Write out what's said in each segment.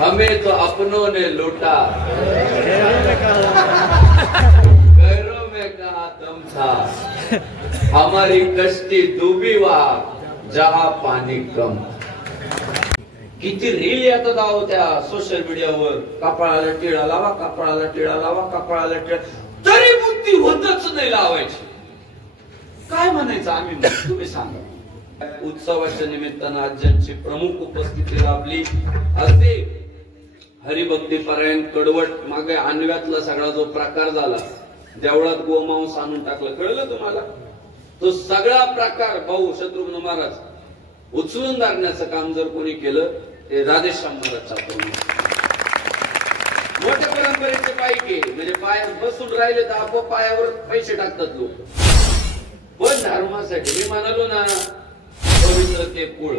हमें तो अपनों ने लूटा, गैरों में कहा दम था, हमारी कश्ती डूबी वहां जहां पाणी कम. किती रील येतात आहो त्या सोशल मीडियावर, कपाळाला टिळा लावा, कपाळाला टिळा लावा, कपाळाला टिळा, तरी बुद्धी होतच नाही लावायची. काय म्हणायचं आम्ही, तुम्ही सांगा. उत्सवाच्या निमित्तानं आज्यांची प्रमुख उपस्थिती लाभली. असे हरिभक्ती पारायण कडवट मागे आणव्यातला सगळा जो प्रकार झाला, देवळात गोमांस आणून टाकलं, कळलं तुम्हाला? तो सगळा प्रकार भाऊ शत्रुघ्न महाराज उचलून धरण्याचं काम जर कोणी केलं ते राधेश्याम महाराज चातुर्मास. मोठ्या परंपरेचे पायके म्हणजे पाय बसून राहिले तर आपोआप पायावर पैसे टाकतात लोक. पण धर्मासाठी मी म्हणालो ना, पवित्र ते कुळ,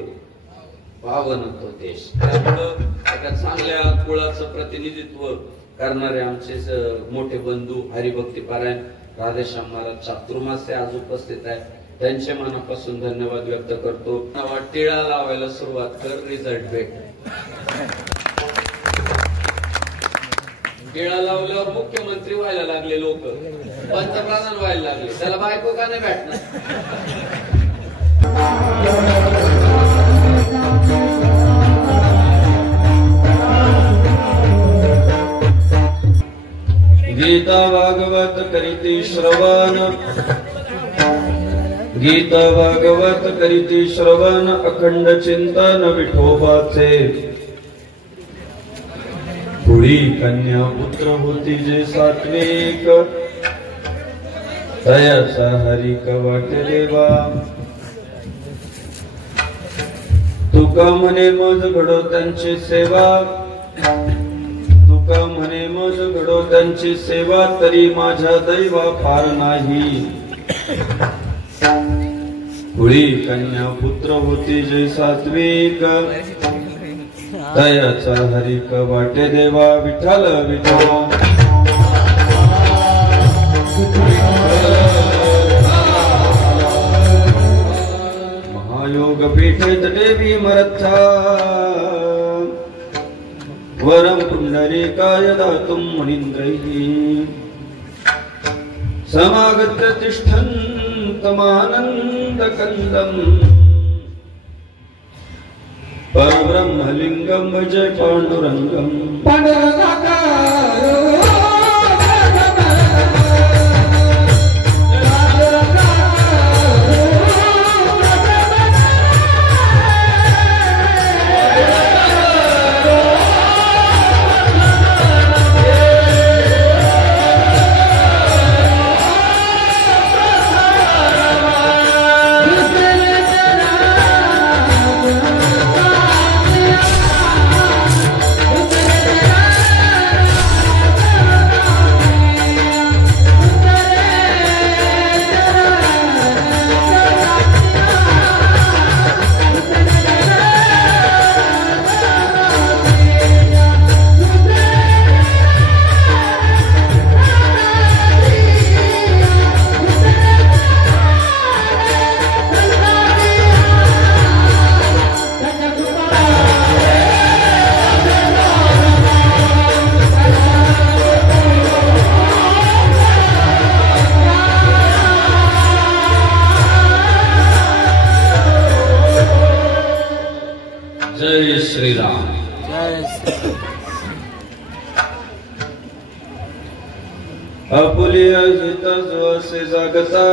पावन तो देश. त्यामुळं एका चांगल्या कुळाचं प्रतिनिधित्व करणारे आमचे मोठे बंधू हरिभक्ती पारायण राधेश्याम महाराज चातुर्मास आज उपस्थित आहेत. त्यांच्या मनापासून धन्यवाद व्यक्त करतो. टिळा लावायला सुरुवात कर, रिझल्ट भेट. टिळा लावल्यावर मुख्यमंत्री व्हायला लागले लोक, पंतप्रधान व्हायला लागले. त्याला बायको का नाही भेटणार? गीता भागवत करीती श्रवण, गीता भागवत करीती श्रवण, अखंड चिंतन विठोबाचे. पुढी कन्या पुत्र होती जे सात्विक, तयाचा हरिक वाटे देवा. तुका म्हणे मज घडो त्यांची सेवा, तुका म्हणे मज घडो त्यांची सेवा, तरी माझ्या दैवा फार नाही. पुढी कन्या पुत्र होती जे सात्विक, तयाचा हरिक वाटे देवा. विठ्ठल विठ्ठल महायोग पीठेत देवी मरथा, वरम पुंडरीकाय दातुं मुनीन्द्रैः. समागत्य तिष्ठन्तमानन्दकन्दम्, परब्रह्मलिंगम जय पांडुरंगम. जय श्री राम. आपुलिया हित जो असे जागता,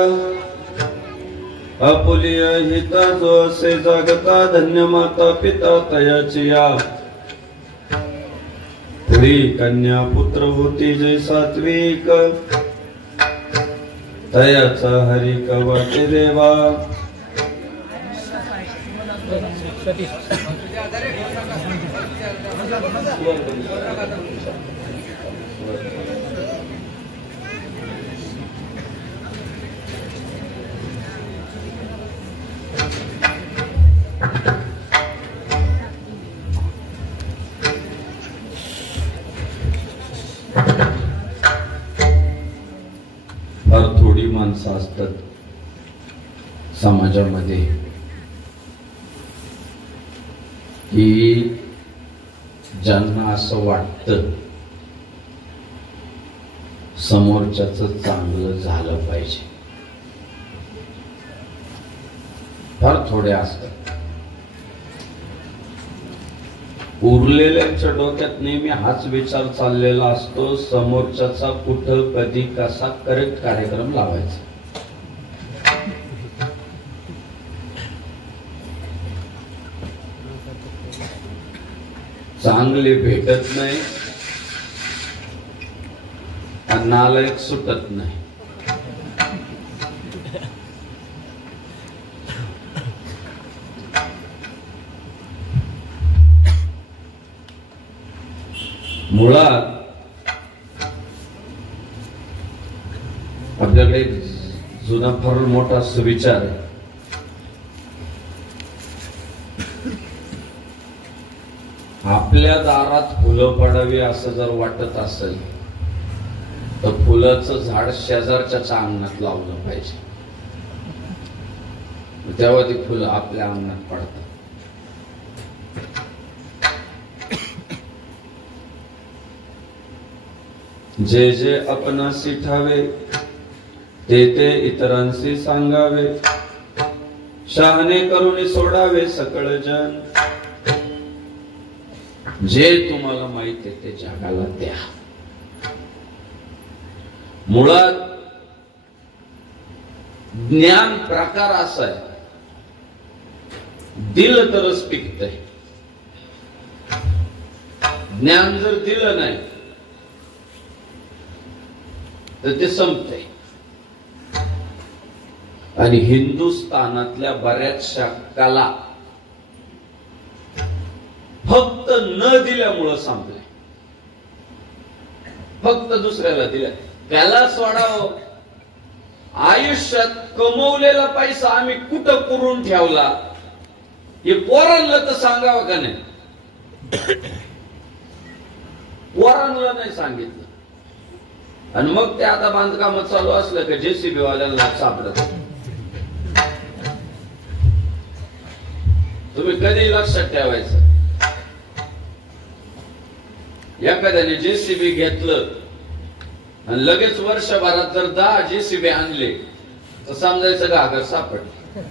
आपुलिया हित जो असे जागता, धन्य माता पिता तयाची या. पुढी कन्या पुत्र होती जे सात्विक, तयाचा हरिक वाटे देवा. फार थोडी माणसं असतात समाजामध्ये की ज्यांना असं वाटतं समोरच्याचं चांगलं झालं पाहिजे, फार थोडे असतात. उरलेल्यांच्या डोक्यात नेहमी हाच विचार चाललेला असतो, समोरच्याचा कुठं कधी कसा करेक्ट कार्यक्रम लावायचा. चांगले भेटत नाही आणि नालायक सुटत नाही. मुळात आपल्याकडे जुना फार मोठा सुविचार आहे. आपल्या दारात फुलं पडावी असं जर वाटत असेल तर फुलाचं झाड शेजारच्या अंगणात लावलं पाहिजे, तेव्हा ती फुलं आपल्या अंगणात पडतात. जे जे आपणासी ठावे ते ते इतरांशी सांगावे, शहाणे करून सोडावे सकळ जन. जे तुम्हाला माहित आहे ते जगाला द्या. मुळात ज्ञान प्रकार असा आहे, दिलं तरच टिकतंय. ज्ञान जर दिलं नाही तर ते संपतंय. आणि हिंदुस्थानातल्या बऱ्याचशा कला फक्त न दिल्यामुळं संपल्या, फक्त दुसऱ्याला दिल्या. त्याला सोडावं, आयुष्यात कमवलेला पैसा आम्ही कुठं पुरून ठेवला हे पोरांना तर सांगावं का नाही? पोरांना नाही सांगितलं. आणि मग ते आता बांधकाम चालू असलं का जेसीबी वाल्यांना सापडत. तुम्ही कधी लक्षात ठेवायचं, एखाद्याने जेसीबी घेतलं आणि लगेच वर्षभरात जर 10 जेसीबी आणले तर समजायचं घागर सापडले.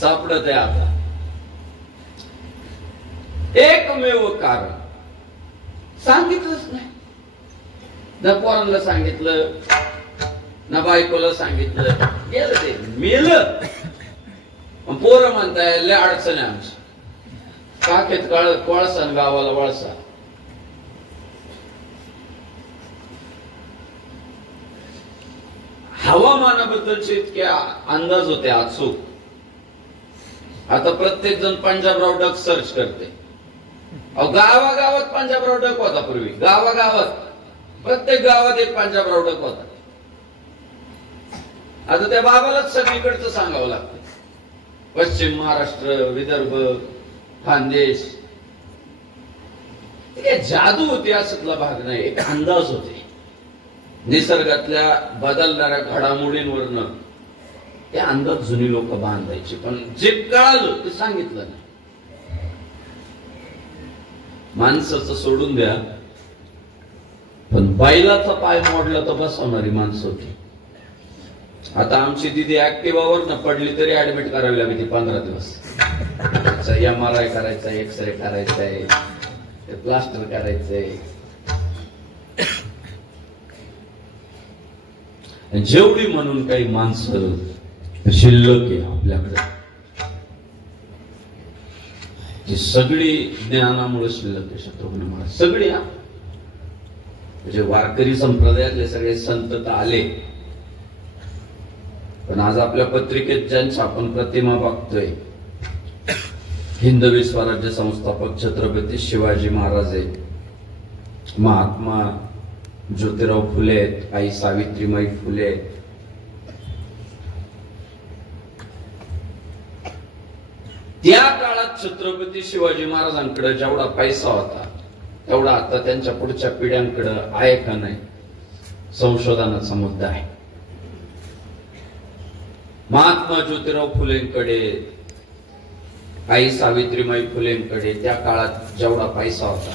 सापडत आहे आता. एकमेव कारण सांगितलंच नाही. ना पोरांना सांगितलं ना बायकोला सांगितलं, गेलं ते मेलं. पोरं म्हणताय लय अडचण आहे आमची, काखेत कोळसा आणि गावाला वळसा. हवामानाबद्दलचे इतके अंदाज होते अचूक. आता प्रत्येक जण पंजाबराव डक सर्च करते. गावागावात पंजाबराव डक होता पूर्वी. गावागावात प्रत्येक गावात एक पंजाबराव डक होता. आता त्या बाबालाच सगळीकडचं सांगावं लागतं. पश्चिम महाराष्ट्र, विदर्भ, खानदेश. जादू होती असातला भाग नाही, एक अंदाज होते. निसर्गातल्या बदलणाऱ्या घडामोडींवरनं ते अंदाज जुनी लोक बांधायचे. पण जे कळालं ते सांगितलं नाही. माणसाचं सोडून द्या, पण बैलाचा पाय मोडला तर बसवणारी माणसं होती. आता आमची दिदी ऍक्टिव्हावर न पडली तरी ऍडमिट करावी लागली 15 दिवस. MRI करायचा, एक्सरे करायचाय, प्लास्टर करायचंय. जेवढी म्हणून काही माणसं शिल्लक आहे आपल्याकडे, ती सगळी ज्ञानामुळे शिल्लक आहे. शत्रुघ्न महाराज सगळी, म्हणजे वारकरी संप्रदायातले सगळे संत तर आले, पण आज आपल्या पत्रिकेत ज्यांच्या आपण प्रतिमा बघतोय, हिंदवी स्वराज्य संस्थापक छत्रपती शिवाजी महाराज आहेत, महात्मा ज्योतिराव फुले आहेत, आई सावित्रीबाई फुले आहेत. त्या काळात छत्रपती शिवाजी महाराजांकडे जेवढा पैसा होता तेवढा आता त्यांच्या पुढच्या पिढ्यांकडे आहे का नाही, संशोधनाचा मुद्दा आहे. महात्मा ज्योतिराव फुलेंकडे, आई सावित्रीबाई फुलेंकडे त्या काळात जेवढा पैसा होता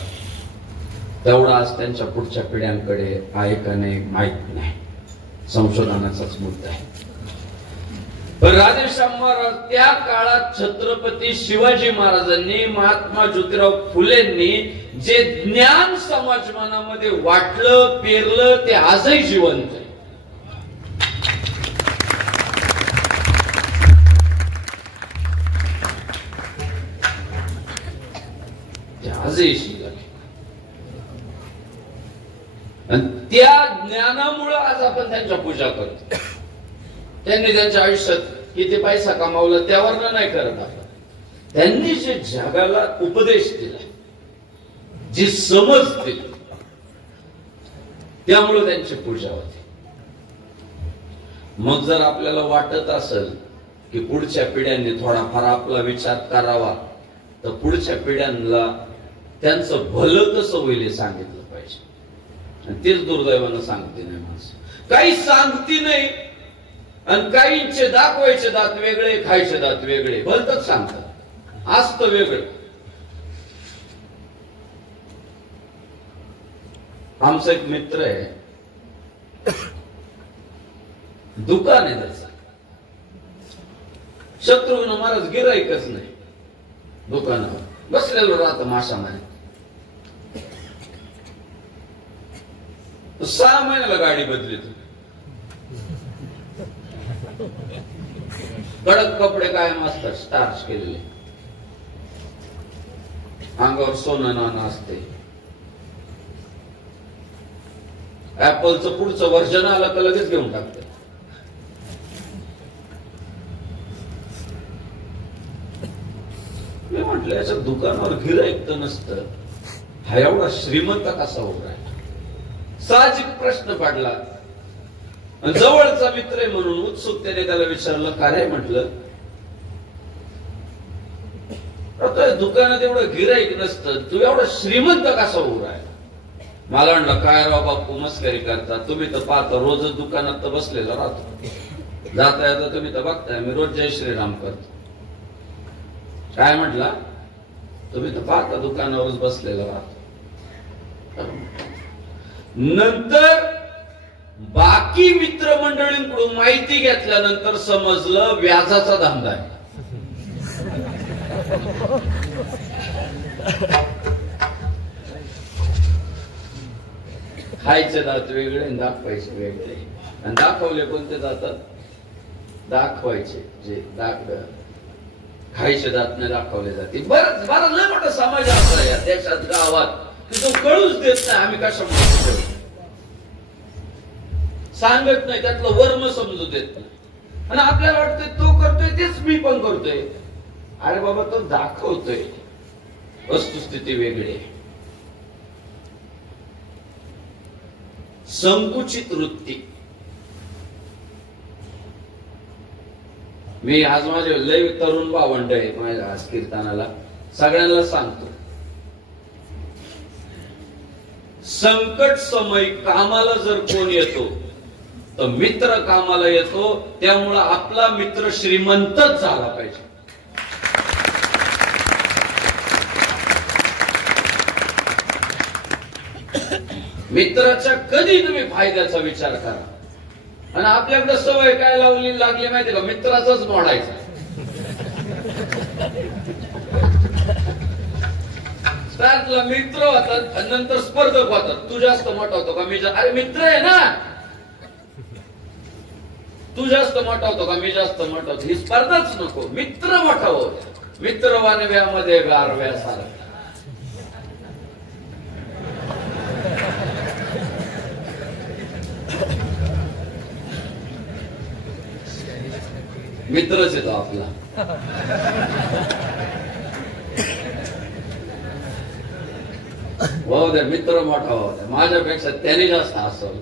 तेवढा आज त्यांच्या पुढच्या पिढ्यांकडे आहे का नाही माहित नाही, संशोधनाचाच मुद्दा आहे. पण राधेश्याम महाराज त्या काळात छत्रपती शिवाजी महाराजांनी, महात्मा ज्योतिराव फुलेंनी जे ज्ञान समाज मनामध्ये वाटलं पेरलं ते आजही जिवंत आहे. आजही शिल्लक आहे. आणि त्या ज्ञानामुळे आज आपण त्यांच्या पूजा करतो. त्यांनी त्यांच्या आयुष्यात किती पैसा कमावला त्यावर नाही करत आपण. त्यांनी जे जगाला उपदेश दिला, जी समज दिली, त्यामुळे त्यांची पूजा होती. मग जर आपल्याला वाटत असेल की पुढच्या पिढ्यांनी थोडाफार आपला विचार करावा, तर पुढच्या पिढ्यांना त्यांचं भलं कसं होईल हे सांगितलं पाहिजे. आणि तेच दुर्दैवानं सांगते नाही माणसं. काही सांगती नाही आणि काहींचे दाखवायचे दात वेगळे, खायचे दात वेगळे, भलतच सांगतात, असतं वेगळं. आमचा एक मित्र आहे, दुकान आहे त्याचं. शत्रुघ्न महाराज गिराईकच नाही, दुकानावर बसलेलो राहतं माशामध्ये. 6 महिन्याला गाडी बदली. कडक कपडे कायम असतात, स्टार्च केलेले, अंगावर सोनं नाणं असते. ऍपलचं पुढचं वर्जन आलं तर लगेच घेऊन टाकते. मी म्हटलं याच्या दुकानावर गिराईक तर नसतं, हा एवढा श्रीमंत कसा उभा आहे? साहजिक प्रश्न पडला. जवळचा मित्र आहे म्हणून उत्सुकतेने त्याला विचारलं, का रे? म्हटलं दुकानात एवढं गिराईक नसतं, तू एवढा श्रीमंत कसा उभा आहे? मला म्हणलं, काय राव बापू मस्करी करता, तुम्ही तर पाहता रोजच दुकानात तर बसलेला राहतो, जाता येता तुम्ही तर बघताय मी रोज जय श्रीराम करतो. काय म्हटला? तुम्ही तर पाहता दुकानावरच बसलेला राहतो. नंतर बाकी मित्रमंडळींकडून माहिती घेतल्यानंतर समजलं व्याजाचा धंदा आहे. खायचे दात वेगळे, दाखवायचे वेगळे. आणि दाखवले कोणते जातात? दाखवायचे जे खायचे दात नाही दाखवले जाते. बरं लय मोठा समाज असा या देशात गावात की तो कळूच देत नाही आम्ही कशामुळे सांगत नाही, त्यातलं वर्म समजू देत नाही. आणि आपल्याला वाटतंय तो करतोय तेच मी पण करतोय. अरे बाबा, तो दाखवतोय, वस्तुस्थिती वेगळी. संकुचित वृत्ती. मी आज माझे लय तरुण भावंड आहे माझ्या आज कीर्तनाला, सगळ्यांना सांगतो, संकट समय कामाला जर कोण येतो तर मित्र कामाला येतो. त्यामुळं आपला मित्र श्रीमंतच झाला पाहिजे. मित्राच्या कधी तुम्ही फायद्याचा विचार करा. आणि आपल्याकडे सवय काय लागली माहिती का? मित्राचाच मोडायचा. स्टार्टला मित्र होतात आणि नंतर स्पर्धक होतात. तू जास्त मोठा होतो का मी? अरे मित्र आहे ना, तू जास्त मोठा होतो का मी जास्त मोठा होतो? ही स्पर्धाच नको, मित्र मोठा हो. मित्र वानव्यामध्ये गारव्यासारखा. मित्रच येतो आपला. हो दे, मित्र मोठा हो दे, माझ्यापेक्षा त्याने जास्त असेल.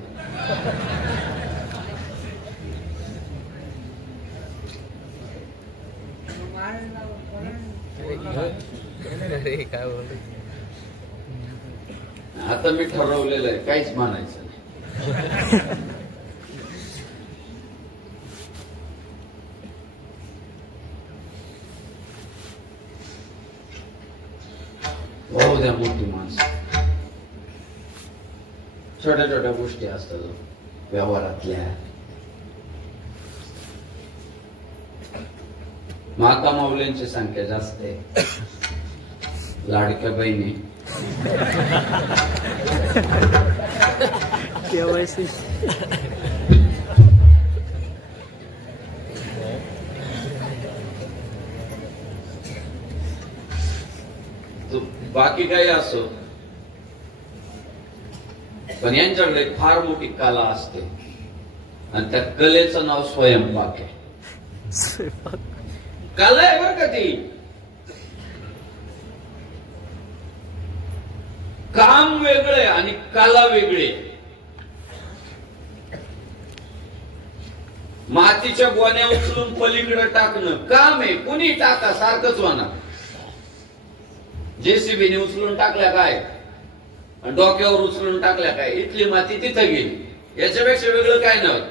आता मी ठरवलेलं आहे, काहीच म्हणायचं नाही. भाऊ द्या मोठी माणसं. छोट्या छोट्या गोष्टी असतात व्यवहारातल्या. माता माऊलींची संख्या जास्त आहे. लाडक्या बहिणी केवायसी बाकी काही असो, पण यांच्याकडे एक फार मोठी कला असते आणि त्या कलेचं नाव स्वयंपाक आहे. कला आहे बरं का ती. काम वेगळे आणि कला वेगळे. मातीच्या गोण्या उचलून पलीकडे टाकणं काम आहे. कुणी टाका सारखंच होणार. जेसीबीने उचलून टाकल्या काय आणि डोक्यावर उचलून टाकल्या काय, इथली माती तिथं गेली. याच्यापेक्षा वेगळं काय नव्हतं.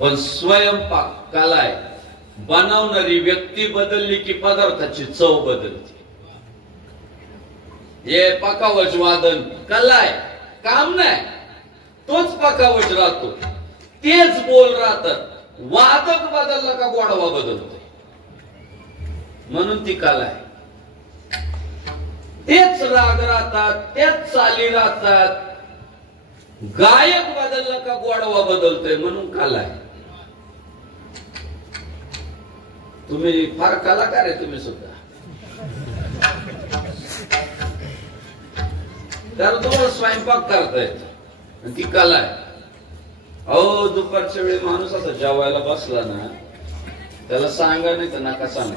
पण स्वयंपाक कला आहे. बनवणारी व्यक्ती बदलली की पदार्थाची चव बदलते. हे पकावच वादन कला आहे, काम नाही. तोच पकावच राहतो, तेच बोल राहतात. वादक बदलला का गोडवा बदलतो. म्हणून ती कला आहे. तेच राग राहतात, तेच चाली राहतात. गायक बदलला का गोडवा बदलतोय, म्हणून कला आहे. तुम्ही फार कलाकार आहे तुम्ही सुद्धा. तर तुम्हाला स्वयंपाक करता येतो आणि ती कला आहे. अहो दुपारच्या वेळी माणूस असा जेवायला बसला ना, त्याला सांगा नाही तर नका सांगू.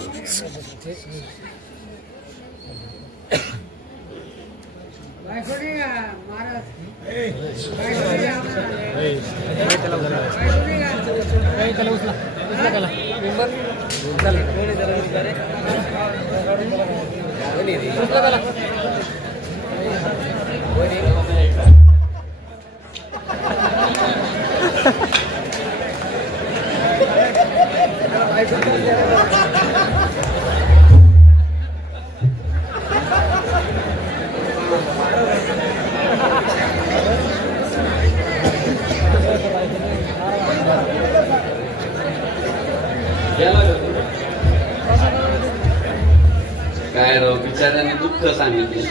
काय राव बिचाऱ्याने दुःख सांगितलं.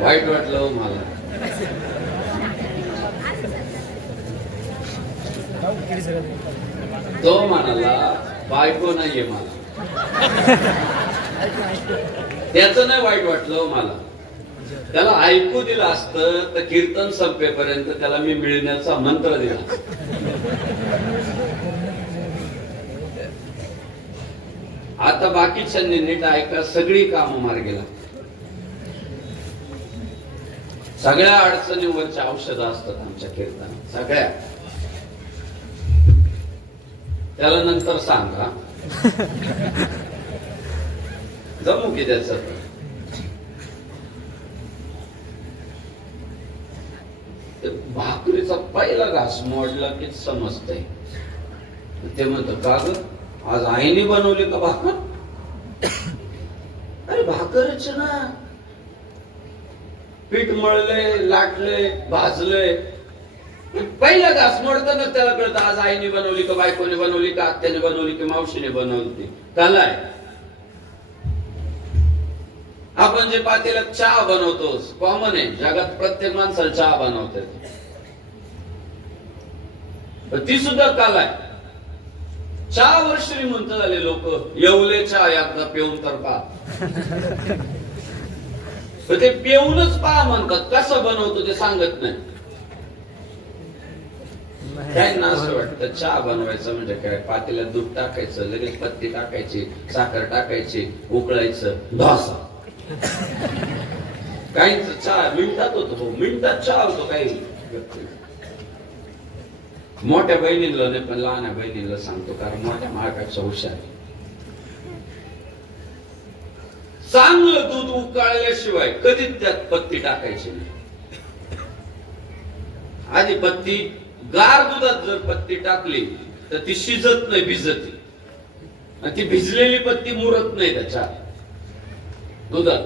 वाईट वाटलं मला. तो म्हणाला बायको नाहीये मला. त्याच नाही वाईट वाटलं मला. त्याला ऐकू दिलं असतं तर कीर्तन संपेपर्यंत त्याला मी मिळण्याचा मंत्र दिला. आता बाकीच्यांनी नीट ऐका. सगळी कामं मार्गेला. सगळ्या अडचणीवरच्या औषधं असतात आमच्या कीर्तनात. सगळ्या. त्याला नंतर सांगा जमू की त्याच. भाकरीचा पहिला घास मोडला की समजतंय. ते म्हणत का ग आज आईने बनवली का भाकर. अरे भाकरच ना. पीठ मळले, लाटले, भाजले. पहिला घास मोडताना त्याला कळतं आज आईने बनवली का बायकोने बनवली का आत्याने बनवली की मावशीने बनवली. कला आहे. आपण जे पातेल्यात चहा बनवतो कॉमन आहे. जगात प्रत्येक माणसाला चहा बनवतात. ती सुद्धा कला आहे. चहावर श्रीमंत झाले लोक. येवले चहा एकदा पिऊन तर पहा. ते पिऊनच पहा म्हणतात. कसं बनवतो ते सांगत नाही. काय ना असं वाटतं चहा बनवायचं म्हणजे काय. पातेल्यात दूध टाकायचं, लगेच पत्ती टाकायची, साखर टाकायची, उकळायचं, ढोसा. काहीच चहा मिनिटात होतो. मिनिटात चहा होतो. काही मोठ्या बहिणीला नाही पण लहान बहिणीला सांगतो कारण मोठ्या मालकाच्या हुशार. चांगलं दूध उकाळल्याशिवाय कधीच त्यात पत्ती टाकायची नाही. आधी पत्ती गार दुधात जर पत्ती टाकली तर ती शिजत नाही, भिजती. आणि ती भिजलेली पत्ती मुरत नाही त्याच्या दुधात.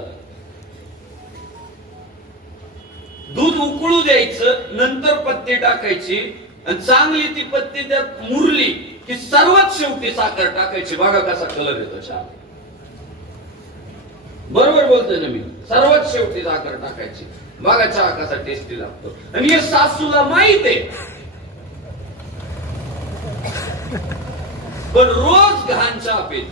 दूध उकळू द्यायचं, नंतर पत्ती टाकायची आणि चांगली ती पत्ती त्यात मुरली की सर्वात शेवटी साखर टाकायची. बघा कसा कलर येतो चहा. बरोबर बोलतोय ना मी. सर्वात शेवटी साखर टाकायची. बघा चहा कसा टेस्टी लागतो. आणि हे सासूला माहित आहे, पण रोज घाण चहा पित.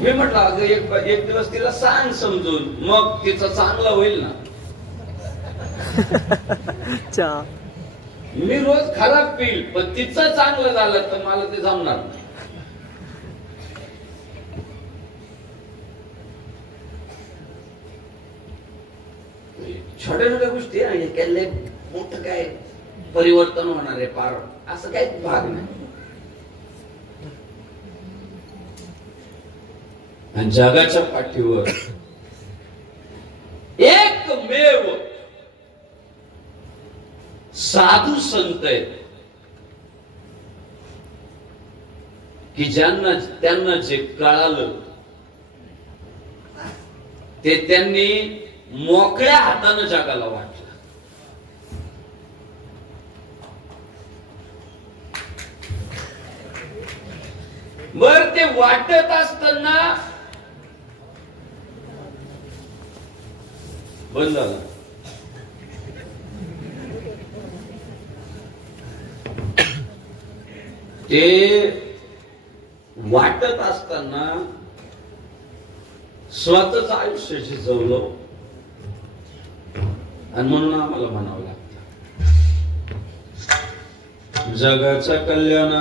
मी म्हटलं अगं एक दिवस तिला सांग समजून, मग तिचा चांगला होईल ना. मी रोज खराब पिल, पण तिचं चांगलं झालं तर मला ते जमणार नाही. छोट्या छोट्या गोष्टी आहे, मोठं काय परिवर्तन होणार आहे फार असं काही भाग नाही. आणि जगाच्या पाठीवर एकमेव साधू संत आहेत की त्यांना जे कळालं ते त्यांनी मोकळ्या हातानं जगाला वाटलं. बर ते वाटत असताना बंद झालं. ते वाटत असताना स्वतःच आयुष्य झिजवलं आणि म्हणून आम्हाला म्हणावं लागतं जगाचं कल्याण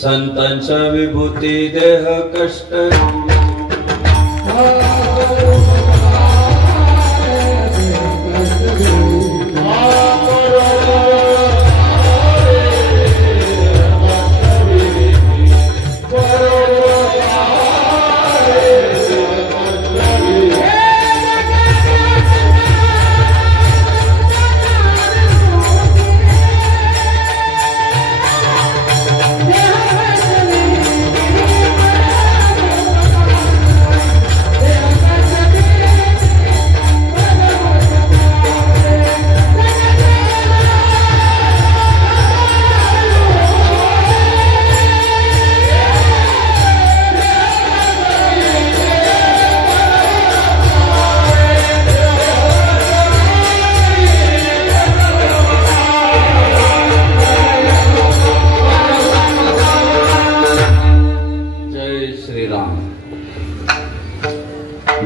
संतांच्या विभूती देह कष्ट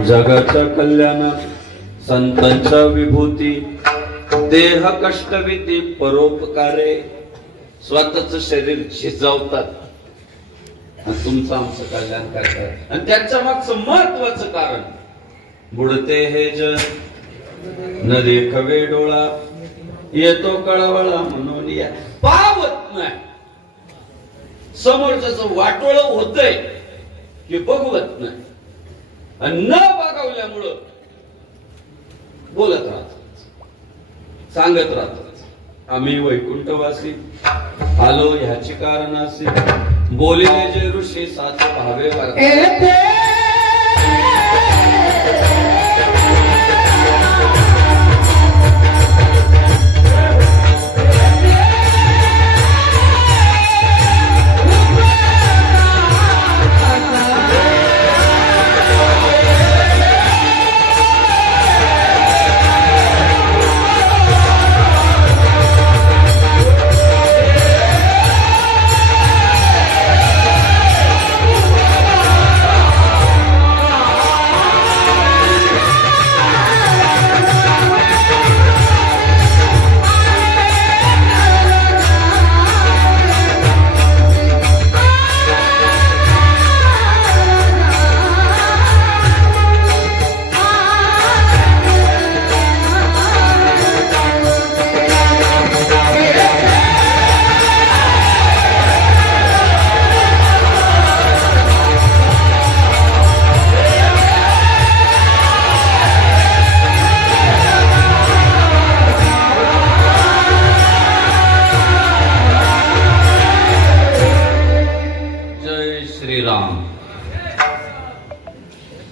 जगाचं कल्याण संतांच्या विभूती देह कष्टविधी परोपकारे स्वतःच शरीर झिजवतात तुमचं आमचं कल्याण करतात. आणि त्याच्या मागचं महत्वाचं कारण बुडते हे जग न देखवे डोळा येतो कळवळा म्हणून या पावत नाही. समोरच्याच वाटोळ होतंय की बघवत नाही आणि न बघवल्यामुळं बोलत राहतात सांगत राहतात आम्ही वैकुंठवासी आलो ह्याची कारण असे बोलिले जे ऋषी साच भावे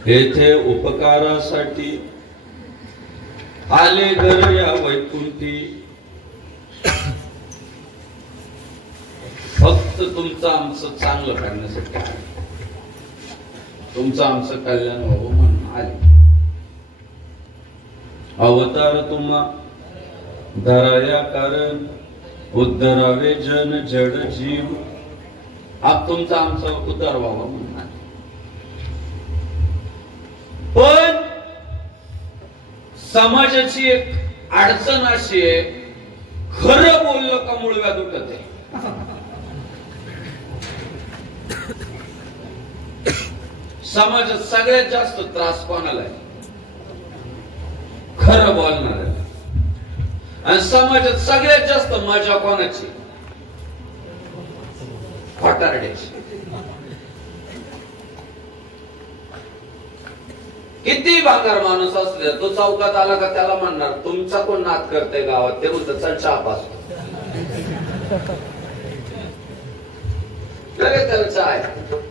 येथे उपकारासाठी आले घर या वैकुंठी, फक्त तुमचं आमचं चांगलं करण्यासाठी आहे, तुमचं आमचं कल्याण व्हावं म्हणून आले. अवतार तुम्हा धराया कारण, उद्धरावे जन जड जीव. आप तुमचा आमचा उद्धार व्हावा म्हणून आले. पण समाजाची एक अडचण अशी आहे, खरं बोललं का मुळव्याध उठत आहे. समाजात सगळ्यात जास्त त्रास कोणाला आहे? खरं बोलणार आहे. आणि समाजात सगळ्यात जास्त मजा कोणाची? खोटारड्याची. किती भांगार माणूस असले, तो चौकात आला का त्याला म्हणणार तुमचा कोण नाद करते गावात? ते बोलत चल चहा पाचतो. लगेच त्याला चहा आहे.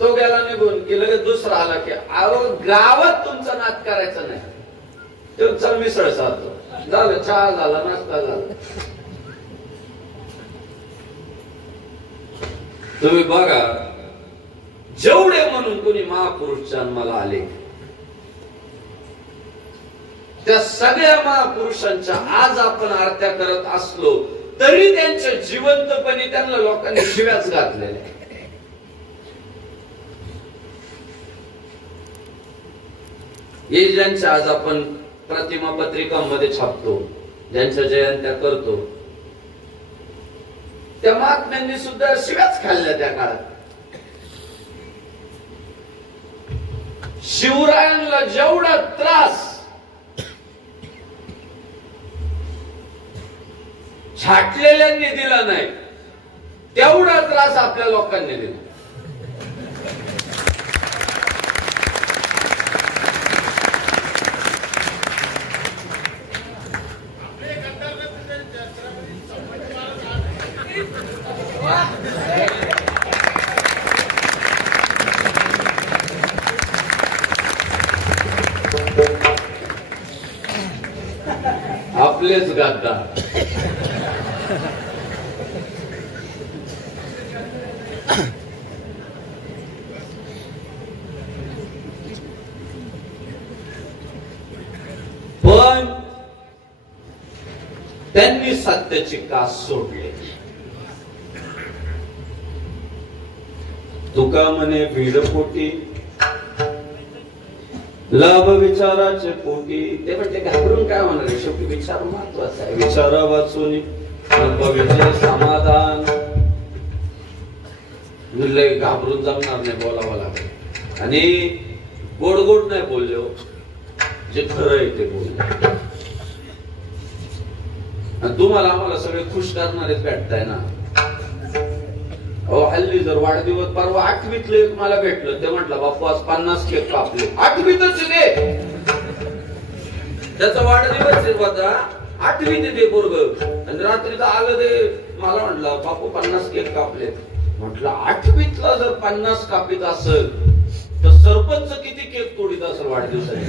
तो गेला निघून की लगेच दुसरा आला की गावात तुमचा नाद करायचा नाही. तो चल मिसळ साधतो. झालं, चहा झाला, नाश्ता झाला. तुम्ही बघा, जेवढे म्हणून कोणी महापुरुष जन्माला आले, त्या सगळ्या महापुरुषांच्या आज आपण आरत्या करत असलो तरी त्यांच्या जिवंतपणी त्यांना लोकांनी शिव्याच घातलेल्या. हे ज्यांच्या आज आपण प्रतिमा पत्रिकांमध्ये छापतो, ज्यांच्या जयंत्या करतो, त्या महात्म्यांनी सुद्धा शिव्याच खाल्ल्या त्या काळात. शिवरायांना जेवढा त्रास छाटलेल्यांनी दिला नाही, तेवढा त्रास आपल्या लोकांनी दिला. आपलेच गद्दार. पण त्यांनी सत्याची कास सोडली. तुका म्हणे भीडपोटी, लाभ विचाराचे पोटी. ते म्हणजे घाबरून काय होणार? शेवटी विचार महत्वाचा आहे. विचारा वाचून विजय समाधान. घाबरून जमणार नाही, बोलावं लागेल. आणि गोड गोड नाही बोललो, जे खरं आहे ते बोलले. तुम्हाला आम्हाला सगळे खुश करणारेच भेटताय ना. हल्ली जर वाढदिवस परवा 8वीतले मला भेटलं, ते म्हटलं बापू आज 50 केक कापले. 8वीतच दे, त्याचा वाढदिवस होता 8वीत दे पोरग. आणि रात्रीचा आलं ते मला म्हटलं बापू 50 केक कापले. म्हटलं 8वीतला जर 50 कापीत असेल तर सरपंच किती केक तोडीत असेल वाढदिवसाचे?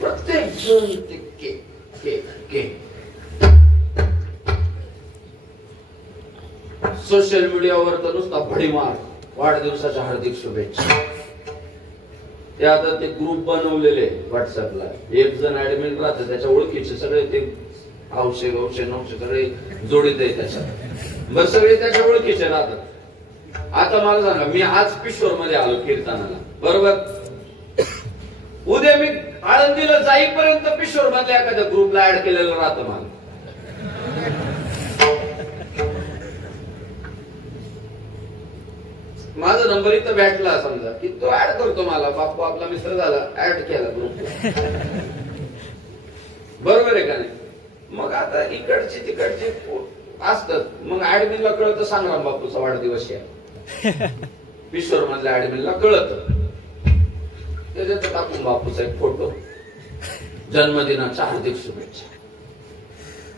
प्रत्येक जण ते केक केक केक. सोशल मीडियावर तर नुसता भडीमार, वाढदिवसाच्या हार्दिक शुभेच्छा. ते आता ते ग्रुप बनवलेले व्हॉट्सअपला, एक जण ऍडमिन राहते, त्याच्या ओळखीचे सगळे ते औषध सगळे जोडीत आहे त्याच्यात. बस सगळे त्याच्या ओळखीचे राहतात. आता मला सांगा, मी आज पिशोर मध्ये आलो कीर्तनाला, बरोबर? उद्या मी आळंदीला जाईपर्यंत पिशोर मधल्या एखाद्या ग्रुपला ऍड केलेलं राहतं मला. माझा नंबर इथं भेटला समजा की तो ऍड करतो मला, बापू आपला मित्र झाला, ऍड केला ग्रुप. बरोबर आहे का नाही? मग आता इकडची तिकडची असतात, मग ऍडमिनला कळतं संग्राम बापूचा वाढदिवस आहे. पिशोर मधल्या ऍडमिनला कळत, त्याच्यात टाकून बापूचा एक फोटो, जन्मदिनाच्या हार्दिक शुभेच्छा.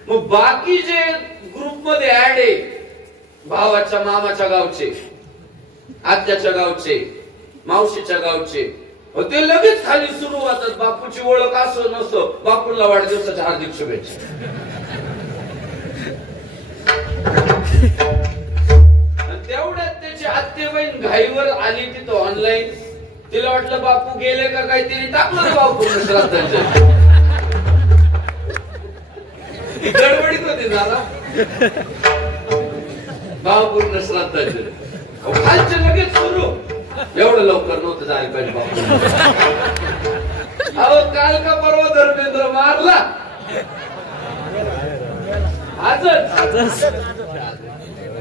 मग बाकी जे ग्रुप मध्ये ऍड आहे भावाच्या मामाच्या गावचे, आत्याच्या गावचे, मावशीच्या गावचे, ते लगेच खाली सुरू होतात. बापूची ओळख असो नसो, बापूला वाढदिवसाच्या हार्दिक शुभेच्छा. तेवढ्यात त्याची आत्तेबहीण घाईवर आली तिथं ऑनलाईन. तिला वाटलं बापू गेले का काय, तिने टाकलं बापू श्राद्धांच्या. गडबडीत होती झाला भाव पूर्ण श्राद्धांचे. खालचे लगेच सुरू. एवढं लवकर नव्हतं जायला पाहिजे बापू. अहो काल का परवा धर्मेंद्र मारला, आजच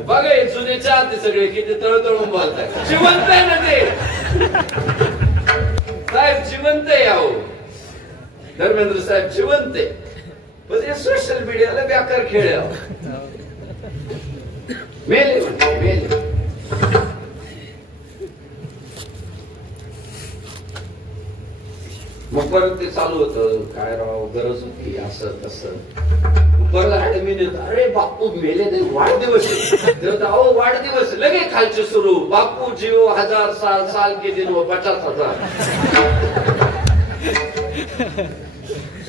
बघा हे जुने चाहते सगळे किती तळतळून बोलताय. जिवंत आहे ना ते साहेब, जिवंत आहे. अहो धर्मेंद्र साहेब जिवंत आहे, पण हे सोशल मीडियाला बेकार खेळ आहे. मेले म्हणजे मेले. मग परत ते चालू होतं, काय राव गरज होती असं तसं. परत अरे बापू मेले, ते वाढदिवस. अहो वाढदिवस लगे खालचे सुरू. बापू जीव 1000 साल, साल के दिन वो 50,000.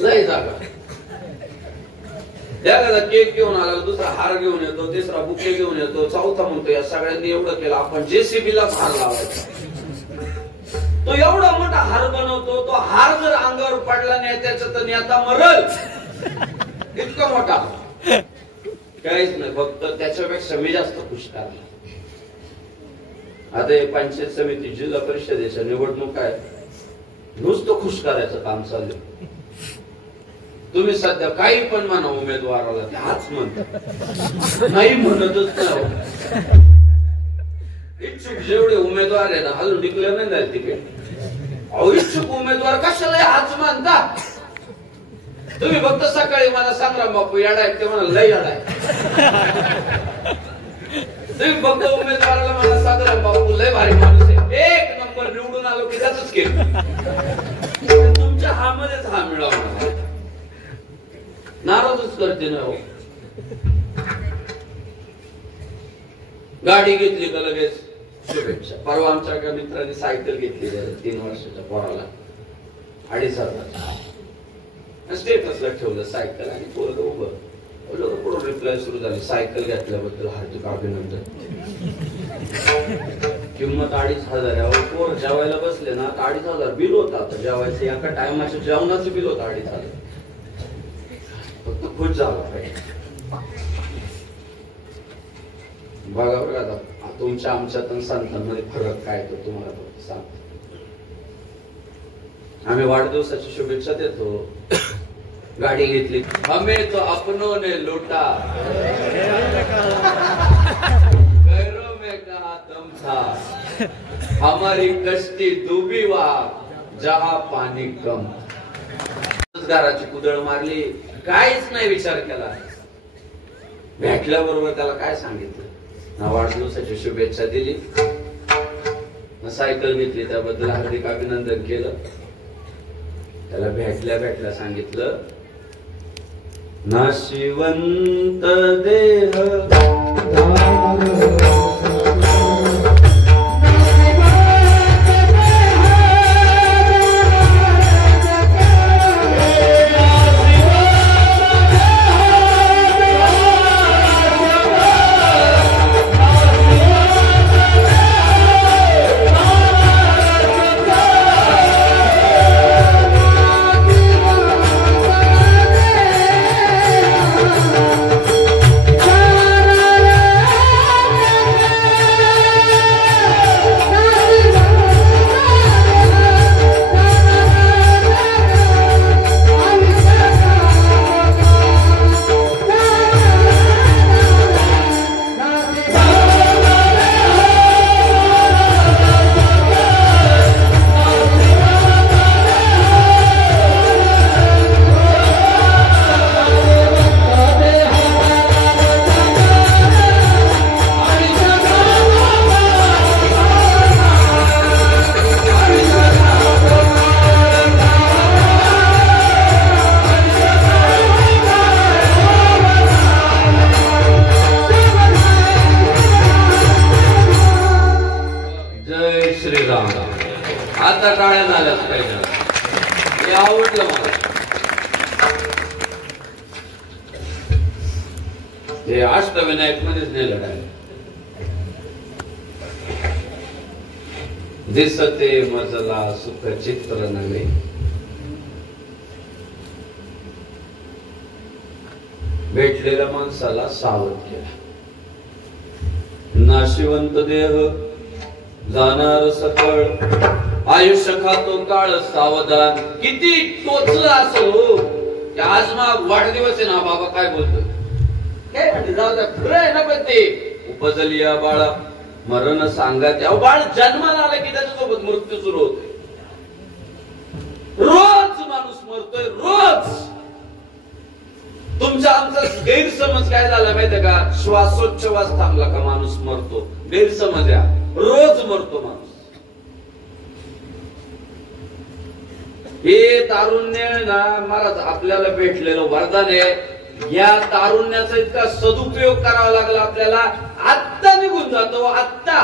लय जागा. एखादा केक घेऊन आला, दुसरा हार घेऊन येतो, तिसरा बुके घेऊन येतो, चौथा म्हणतो या सगळ्यांनी एवढं केलं, आपण JCB-ला हार लावायचा. तो एवढा मोठा हार बनवतो, तो हार जर अंगावर पडला नाही त्याचं तर नेता मरल. इतका मोठा काहीच नाही, फक्त त्याच्यापेक्षा मी जास्त खुश करला. आता पंचायत समिती, जिल्हा परिषदेच्या निवडणूक आहे, नुसतं खुश करायचं काम चालू. तुम्ही सध्या काही पण म्हणा उमेदवाराला, ते हाच म्हणतात, नाही म्हणतच नाही. इच्छुक जेवढे उमेदवार आहे ना, अजून डिक्लेअर नाही झाले तिकीट. अहो इच्छुक उमेदवार कशाला हाच म्हणता? तुम्ही फक्त सकाळी मला संग्राम बापू याडा आहे, ते म्हणा लय याडा आहे. तुम्ही फक्त उमेदवाराला मला संग्राम बापू लय भारी माणूस आहे, 1 नंबर निवडून आलो की त्याच केलं. तुमच्या हा मध्येच हा मिळवणार, नाराजच करते ना. हो गाडी घेतली का लगेच शुभेच्छा. परवा आमच्या एका मित्राने सायकल घेतली 3 वर्षाच्या पोराला 2,500. स्टेटसला ठेवलं सायकल, आणि पोरगं उभं. पुढे रिप्लाय सुरू झाली, सायकल घेतल्याबद्दल हार्दिक अभिनंदन. किंमत 2,500. पोर जेवायला बसले ना, 2,500 बिल होतं. आता जेवायचं एका टायमाच्या जेवणाचं बिल होतं 2,500. फक्त खुश झाला पाहिजे. बघा बघा आता तुमच्या आमच्यात संतांमध्ये फरक काय तो तुम्हाला फक्त सांगतो. आम्ही वाढदिवसाची शुभेच्छा देतो, गाडी घेतली, हमें तो अपनों ने लूटा, गैरों में कहा दम था, हमारी कश्ती डूबी वहां जहां पाणी कम. घराची कुदळ मारली, काहीच नाही विचार केला. भेटल्याबरोबर त्याला काय सांगितलं, वाढदिवसाची शुभेच्छा दिली, सायकल घेतली, त्याबद्दल हार्दिक अभिनंदन केलं. त्याला भेटल्या सांगितलं, नाशिवंत देह टाळ्या झाल्याच पाहिजे. हे आवडलं मला. ते अष्टविनायक मध्येच नेलं डायरेक्ट. दिसते मजला सुख चित्र नवे, भेटलेल्या माणसाला सावध केला. नाशिवंत देह जाणार सकळ, आयुष्य खातो काळ सावधान. किती टोचलं असो की आज मग वाढदिवस आहे ना बाबा, काय बोलतोय काय म्हणते, जाऊ द्या खरं आहे ना. पण ते उपजली या बाळा मरण सांगा. त्या बाळ जन्माला आलं की त्याच्यासोबत मृत्यू सुरू होतोय. रोज माणूस मरतोय रोज. तुमचा आमचा गैरसमज काय झाला माहितीये का, श्वासोच्छवास थांबला का माणूस मरतो. गैरसमज या, रोज मरतो माणूस. हे तारुण्य ना महाराज आपल्याला भेटलेलं वरदान आहे. या तारुण्याचा इतका सदुपयोग करावा लागला आपल्याला. आत्ता निघून जातो आत्ता.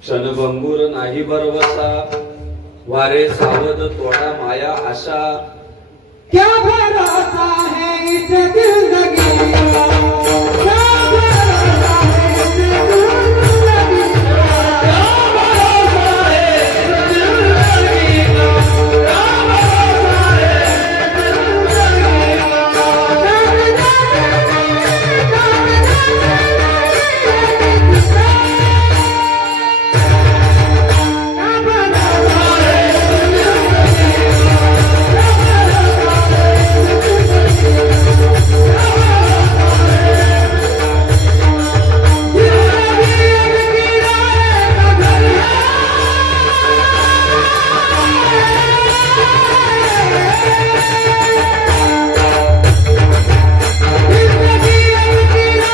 क्षणभंगुर नाही भरवसा, वारे सावध तोडा माया आशा. क्या भरोसा है इस जिंदगी का, क्या भरोसा है इस जिंदगी का, क्या भरोसा है इस जिंदगी का, क्या भरोसा है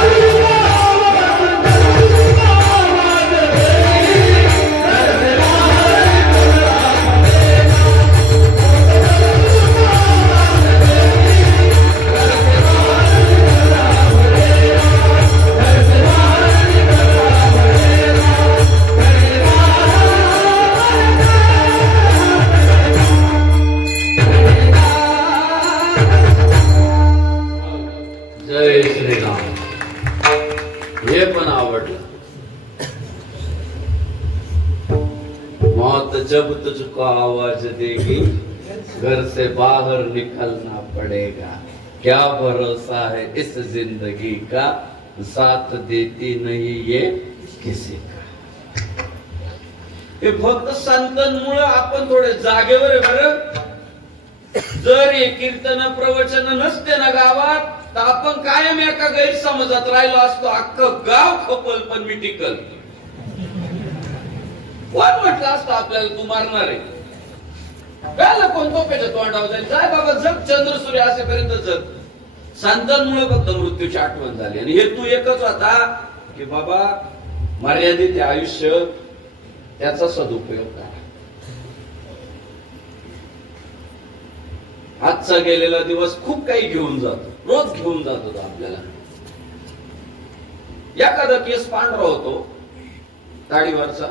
इस जिंदगी जब तुझको आवाज देगी घर से बाहर निकलना पड़ेगा. क्या भरोसा है इस जिंदगी का, साथ देती नहीं ये किसी का. हे फक्त संतांमुळे आपण थोडे जागेवर आहे बरं. जर हे कीर्तन प्रवचन नसते ना गावात तर आपण कायम एका गैरसमजात राहिलो असतो. अख्खं गाव खपल पण मी टिकल. कोण म्हटलं असतं आपल्याला तू मारणार आहे. त्याला कोण तोपेच्या तोंडावर जाईल. जाय बाबा जग चंद्र सूर्य असेपर्यंत जग. संतांमुळे फक्त मृत्यूची आठवण झाली. आणि हे तू एकच होता की बाबा मर्यादित आयुष्य, त्याचा सदुपयोग करा. आजचा गेलेला दिवस खूप काही घेऊन जातो. रोज घेऊन जातो आपल्याला. एखादा केस पांढरा होतो दाढीवरचा,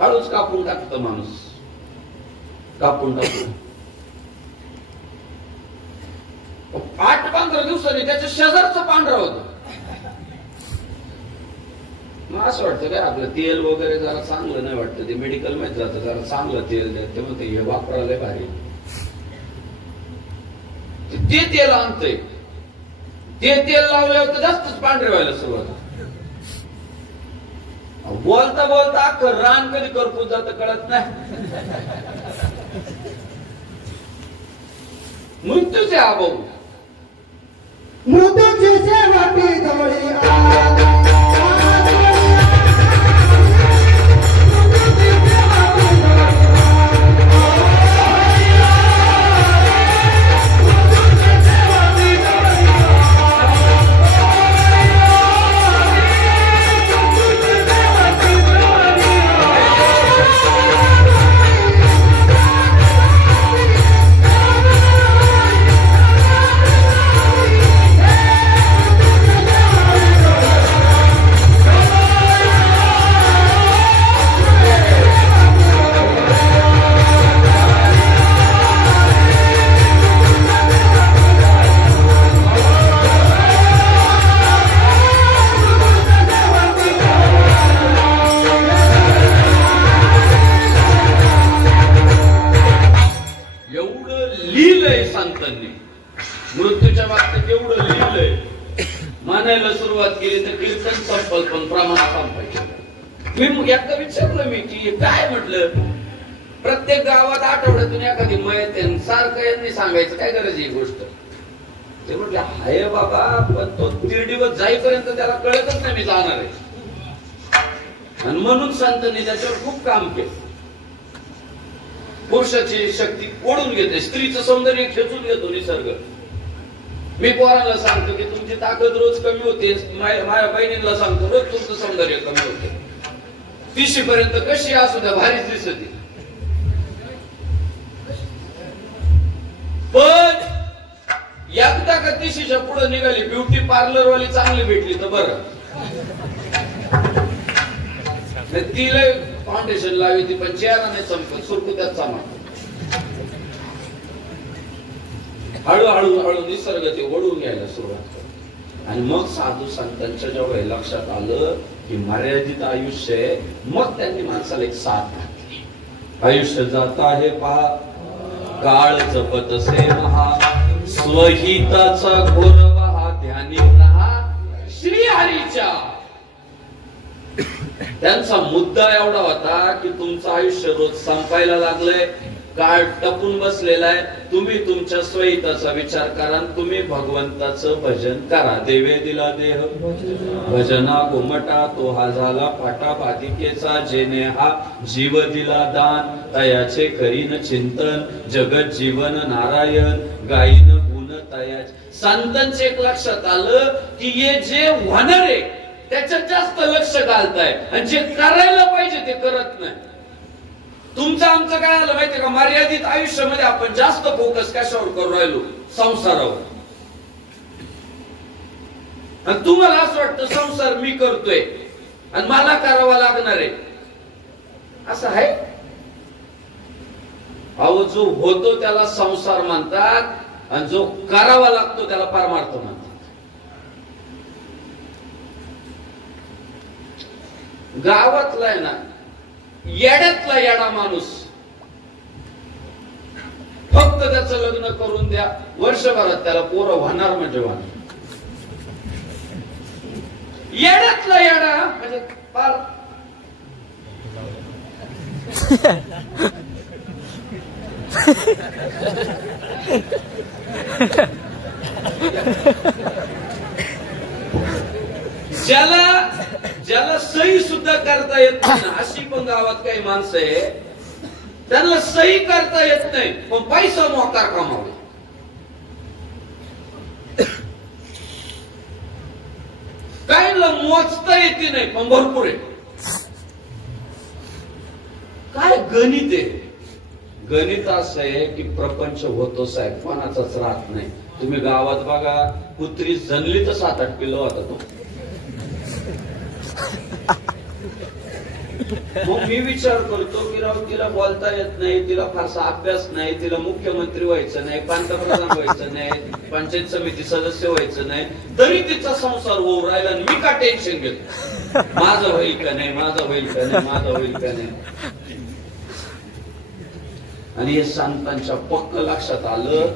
हळूच कापून टाकतो माणूस. कापून टाकतो 8-15 दिवसांनी त्याच्या शेजारचं पांढरा होतं. मग असं वाटतं काय आपलं तेल वगैरे जरा चांगलं नाही वाटतं. ते मेडिकल मध्ये जातं, जरा चांगलं तेल द्या. ते म्हणते हे वापरायला भारी. ते तेल आणतंय, ते तेल लावल्यावर तर जास्तच पांढरे व्हायला सुरुवात. बोलता बोलता अख्खं रान कधी करपून जातं कळत नाही. मृत्यूचे अभाव, मृत्यूची शेवटी जवळी म्हणायला सुरुवात केली तर कीर्तन संपल, पण प्रमाण संपायचं. मी एकदा विचारलं मी की काय म्हटलं, प्रत्येक गावात आठवड्यातून एखादी मयत सारखं यांनी सांगायचं काय गरज ही गोष्ट. ते म्हटलं हाय बाबा, पण तो 3 दिवस जाईपर्यंत त्याला कळतच नाही मी जाणार आहे. आणि म्हणून संतांनी त्याच्यावर खूप काम केलं. पुरुषाची शक्ती ओढून घेते, स्त्रीचं सौंदर्य खेचून घेतो निसर्ग. मी पोरांना सांगतो की तुमची ताकद रोज कमी होते, माझ्या बहिणीला सांगतो रोज तुमचं सौंदर्य कमी होते. 30 पर्यंत कशी असू द्या भारीच दिसते, पण एकदा का 30च्या पुढे निघाली ब्युटी पार्लर वाली चांगली भेटली तर बरं. तिला फाउंडेशन लावी ती, पण चेहरा नाही चमकत, सुरकुत्यात चालणार. हळूहळू हळू निसर्ग ते ओढून घ्यायला सुरुवात करतो. आणि मग साधू संतांच्या जेव्हा हे लक्षात आलं की मर्यादित आयुष्य आहे, मग त्यांनी माणसाला एक साथ घातली. आयुष्य जात आहे पहा, काळ जपत असे महा, स्वहिताचा घोर वहा, ध्यानी रहा श्री हरीच्या. त्यांचा मुद्दा एवढा होता की तुमचं आयुष्य रोज संपायला लागलंय, काळ टपून बसलेला आहे, तुम्ही तुमच्या स्वहिताचा विचार करा, तुम्ही भगवंताचं भजन करा. देवे दिला देह भजना घुमटा, तो हा झाला पाटा बाधिकेचा, जेने हा जीव दिला दान, तयाचे करीन चिंतन, जगत जीवन नारायण, गायीन गुण तयाचे. संतांचे एक लक्षात आलं की हे जे होणार आहे त्याच्यात जास्त लक्ष घालताय, आणि जे करायला पाहिजे ते करत नाही. तुमचं आमचं काय आलं माहितीये का, मर्यादित आयुष्यामध्ये आपण जास्त फोकस कशावर करू राहिलो, संसारावर. आणि तुम्हाला असं वाटतं संसार मी करतोय आणि मला करावा लागणार आहे, असं आहे. अहो, जो होतो त्याला संसार म्हणतात, आणि जो करावा लागतो त्याला परमार्थ म्हणतात. गावातला आहे ना येड्यातला येडा माणूस, फक्त त्याचं लग्न करून द्या, वर्षभरात त्याला पोरं होणार म्हणजे होणार. येड्यातला येडा म्हणजे फार ज्याला सही सुद्धा करता येत नाही, अशी पण गावात काही माणसं आहे त्यांना सही करता येत नाही, पण पैसा मोकार कमावे. काहीला मोजता येते नाही, पण भरपूर आहे. काय गणित आहे. गणित असं आहे की प्रपंच होतो साहेब, कोणाचाच राहत नाही. तुम्ही गावात बघा, कुत्री जनली तर 7-8 किलो होता तो. मग मी विचार करतो की राव, तिला बोलता येत नाही, तिला फारसा अभ्यास नाही, तिला मुख्यमंत्री व्हायचं नाही, पंतप्रधान व्हायचं नाही, पंचायत समिती सदस्य व्हायचं नाही, तरी तिचा संसार होऊ राहिला. मी का टेन्शन घेतो, माझं होईल का नाही, माझं होईल का नाही, माझं होईल का नाही. आणि हे संतांच्या पक्क लक्षात आलं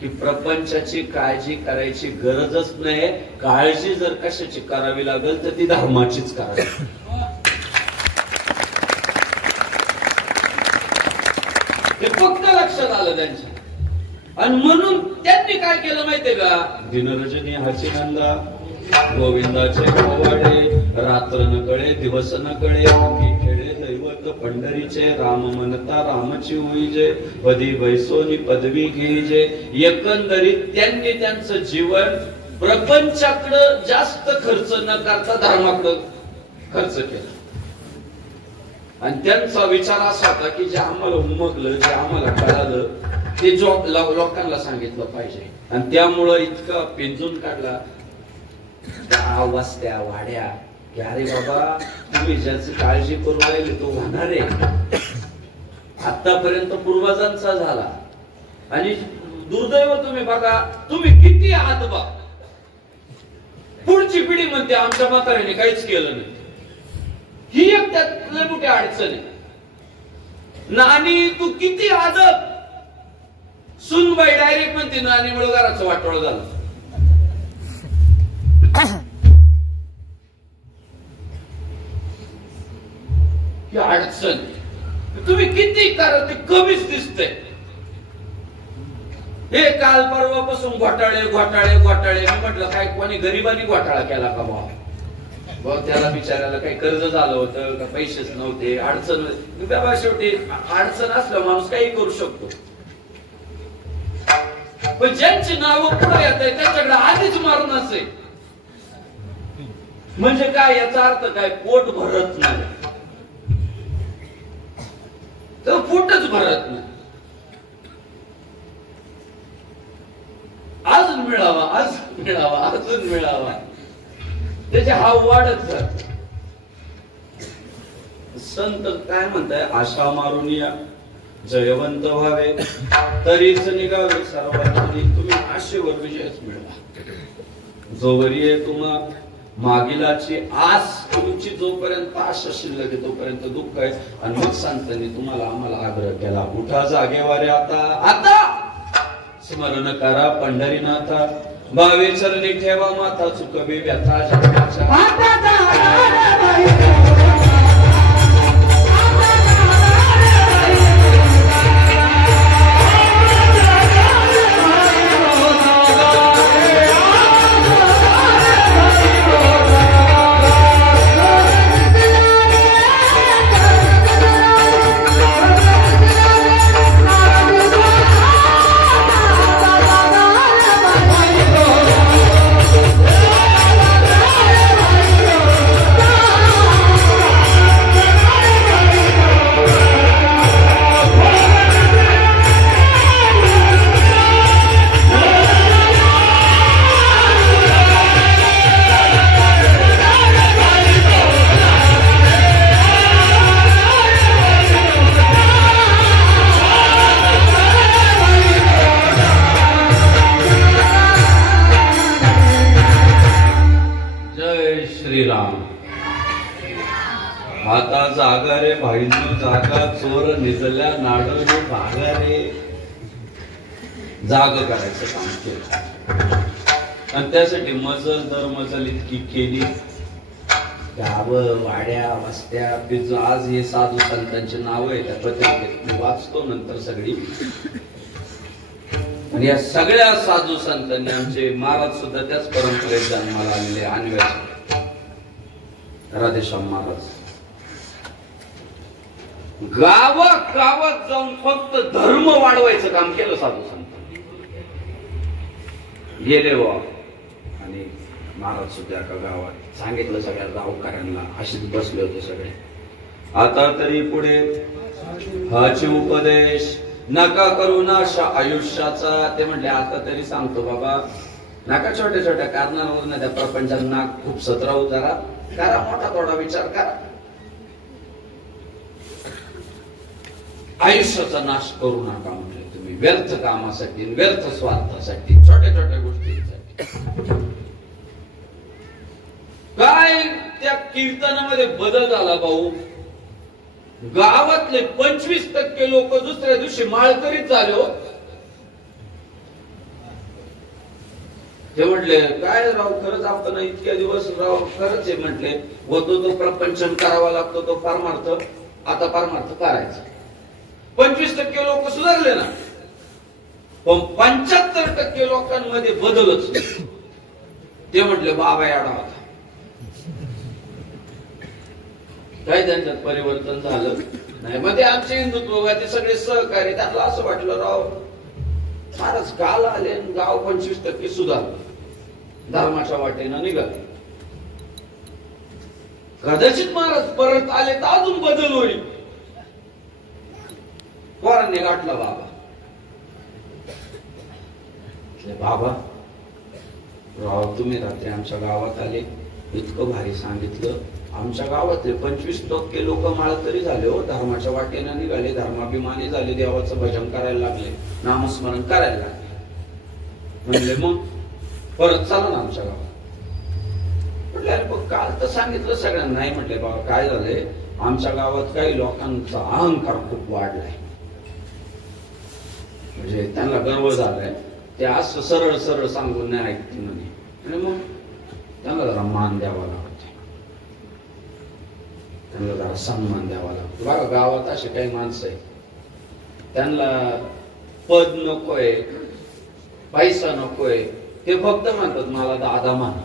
की प्रपंचाची काळजी करायची गरजच नाही. काळजी जर कशाची करावी लागेल तर ती धर्माचीच करावी. हे फक्त लक्षात आलं त्यांच्या. आणि म्हणून त्यांनी काय केलं माहितीये का, दिनरजनी हाची नंदा, गोविंदाचे गोवाडे, रात्र न कळे दिवस न कळे, खेळे दैवत पंढरीचे, राम म्हणता रामची होईजे, पदी बैसोनी पदवी घेईजे. एकंदरीत त्यांनी त्यांचं जीवन प्रपंचाकडं जास्त खर्च न करता धर्माकडं खर्च केला. आणि त्यांचा विचार असा होता की जे आम्हाला उमगलं, जे आम्हाला कळालं ते लोकांना सांगितलं पाहिजे. आणि त्यामुळं इतका पिंजून काढला वस्त्या वाड्या की अरे बाबा, तुम्ही ज्याची काळजी करू राहिली तो होणार आहे. आतापर्यंत पूर्वजांचा झाला, आणि दुर्दैव तुम्ही बघा, तुम्ही किती आहात बा, पुढची पिढी म्हणते आमच्या म्हाताऱ्याने काहीच केलं नाही. ही एक त्यातली मोठी अडचण आहे. नानी तू किती आदत, सुनबाई डायरेक्ट म्हणते नानीमुळे घराचं वाटोळ झालं. अडचण तुम्ही किती करा ते कमीच दिसतंय. हे काल परवापासून घोटाळे घोटाळे घोटाळे. मी म्हटलं काय कोणी गरिबांनी घोटाळा केला का बाबा? त्याला बिचारायला काही कर्ज झालं होतं का पैसेच नव्हते अडचण. बाबा शेवटी अडचण असलं माणूस काही करू शकतो. पण ज्यांची नावं पुढे येत आहे त्यांच्याकडे आधीच मारून असे म्हणजे काय याचा अर्थ काय? पोट भरत नाही तर पोटच भरत नाही. अजून मिळावा अजून मिळावा अजून मिळावा त्याचे हाव वाढत जात. संत काय म्हणताय? आशा मारून या जयवंत व्हावे तरीच निघावे सर्वांनी. तुम्ही आशेवर विजयच मिळवा. जोवरी आहे तुम्हा मागिलाची आस तुमची जोपर्यंत आशा शिल्लक आहे तोपर्यंत दुःख आहे. आणि मग संतांनी तुम्हाला आम्हाला आग्रह केला उठा जागेवारे आता आता स्मरण करा पंढरीनाथा. भावे चरणी ठेवा माता चुकवे व्यथा जगाच्या. आता जागा रे भाईंनो जागा चोर निजल्या नाडोने भागा रे. जाग करायचं काम केलं आणि त्यासाठी मजल दर मजल इतकी केली. गावं वाड्या वस्त्या आज हे साधू संतांची नाव आहे त्या पत्रिकेत मी वाचतो नंतर सगळी. आणि या सगळ्या साधू संतांनी आमचे महाराज सुद्धा त्याच परंपरेत जन्माला आलेले अन्वेषण राधेश्याम महाराज गावात गावात जाऊन फक्त धर्म वाढवायचं काम केलं साधू संतांनी. गेले वा आणि महाराज सुद्धा एका गावात सांगितलं सगळ्या गावकऱ्यांना अशीच बसले होते सगळे. आता तरी पुढे हाची उपदेश नका करू नाशा आयुष्याचा. ते म्हटले आता तरी सांगतो बाबा नका छोट्या छोट्या कारणांवर त्या प्रपंचांना खूप सतरा उतारा करा मोठा थोडा विचार करा. आयुष्याचा नाश करू नका म्हटले तुम्ही व्यर्थ कामासाठी व्यर्थ स्वार्थासाठी छोट्या छोट्या गोष्टींसाठी. काय त्या कीर्तनामध्ये बदल झाला भाऊ. गावातले 25% लोक दुसऱ्या दिवशी माळकरीच झाले हो. ते म्हटले काय राव खरंच आपण इतक्या दिवस राव खरंच आहे म्हटले होतो तो प्रपंचन करावा लागतो तो परमार्थ आता परमार्थ करायचा. 25% लोक सुधारले ना पण 75% लोकांमध्ये बदलच नाही. ते म्हटले बाबा याडा होता. काय त्यांच्यात परिवर्तन झालं नाही. मध्ये आमचे हिंदुत्ववादी सगळे सहकारी त्यांना असं वाटलं राव महाराज काल आले गाव 25% सुधारलं धर्माच्या वाटेनं निघाले. कदाचित महाराज परत आले तर अजून बदल होईल. पोरांनी गाठला बाबा. बाबा राव तुम्ही रात्री आमच्या गावात आले इतकं भारी सांगितलं. आमच्या गावातले 25% लोक माळकरी झाले हो. धर्माच्या वाटेनं निघाले धर्माभिमानी झाले देवाचं भजन करायला लागले नामस्मरण करायला लागले. म्हणले मग परत चालू ना आमच्या गावात. म्हटलं अरे पण काल तर सांगितलं सगळ्यांना. नाही म्हटले बाबा काय झालंय आमच्या गावात काही लोकांचा अहंकार खूप वाढलाय. म्हणजे त्यांना गर्व झालाय ते असं सरळ सरळ सांगून नाही ऐकते म्हणे. आणि मग त्यांना जरा मान द्यावा लागतो. त्यांना जरा सन्मान द्यावा लागतो. बघा गावात असे काही माणसं आहेत, त्यांना पद नकोय, पैसा नकोय, ते फक्त म्हणतात मला दादा माना.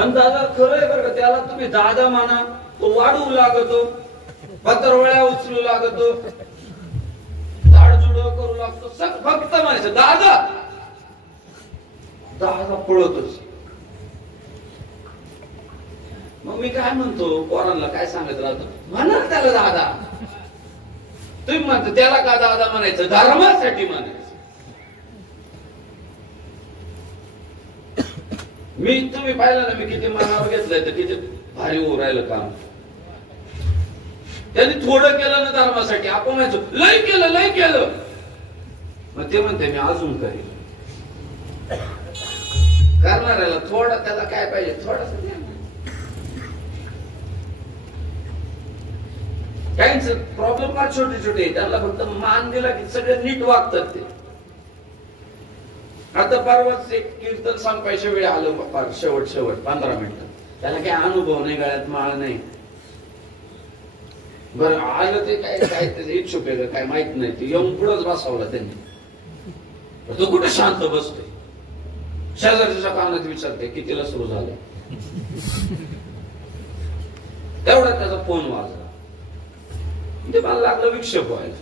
आणि दादा खरंय बरं का, त्याला तुम्ही दादा माना, तो वाढवू लागतो, पत्रवळ्या उचलू लागतो, झाडझुड करू लागतो, फक्त म्हणायचं दादा. दादा पळतच. मग मी काय म्हणतो, पोरांना काय सांगत राहतो, म्हणा त्याला दादा. तुम्ही म्हणतो त्याला का दादा म्हणायचं, धर्मासाठी म्हणायचं. तुम्ही पाहिलं ना, मी किती मनावर घेतलंय, तर किती भारी होऊ राहिलं काम. त्यांनी थोडं केलं ना धर्मासाठी, आपण म्हणायचो लय केलं लय केलं. मग ते म्हणते मी अजून करेन. करणाऱ्याला थोडं, त्याला काय पाहिजे थोडस द्या. काहींच प्रॉब्लेम फार छोटे छोटे, त्यांना फक्त मान दिला की सगळे नीट वागतात ते. आता परवाच एक कीर्तन संपायच्या वेळी आलं, शेवट 15 मिनिटं. त्याला काही अनुभव नाही, गळ्यात माळ नाही. बरं आलं ते काय काय त्याचे इच्छुक आहे काय माहित नाही, ते येऊन पुढंच बसवला त्यांनी. तो कुठे शांत बसतोय, शेजारच्या कानात विचारते कितीला सुरू झालं. तेवढा त्याचा फोन वाजला, ते मला लागलं विक्षेप व्हायला.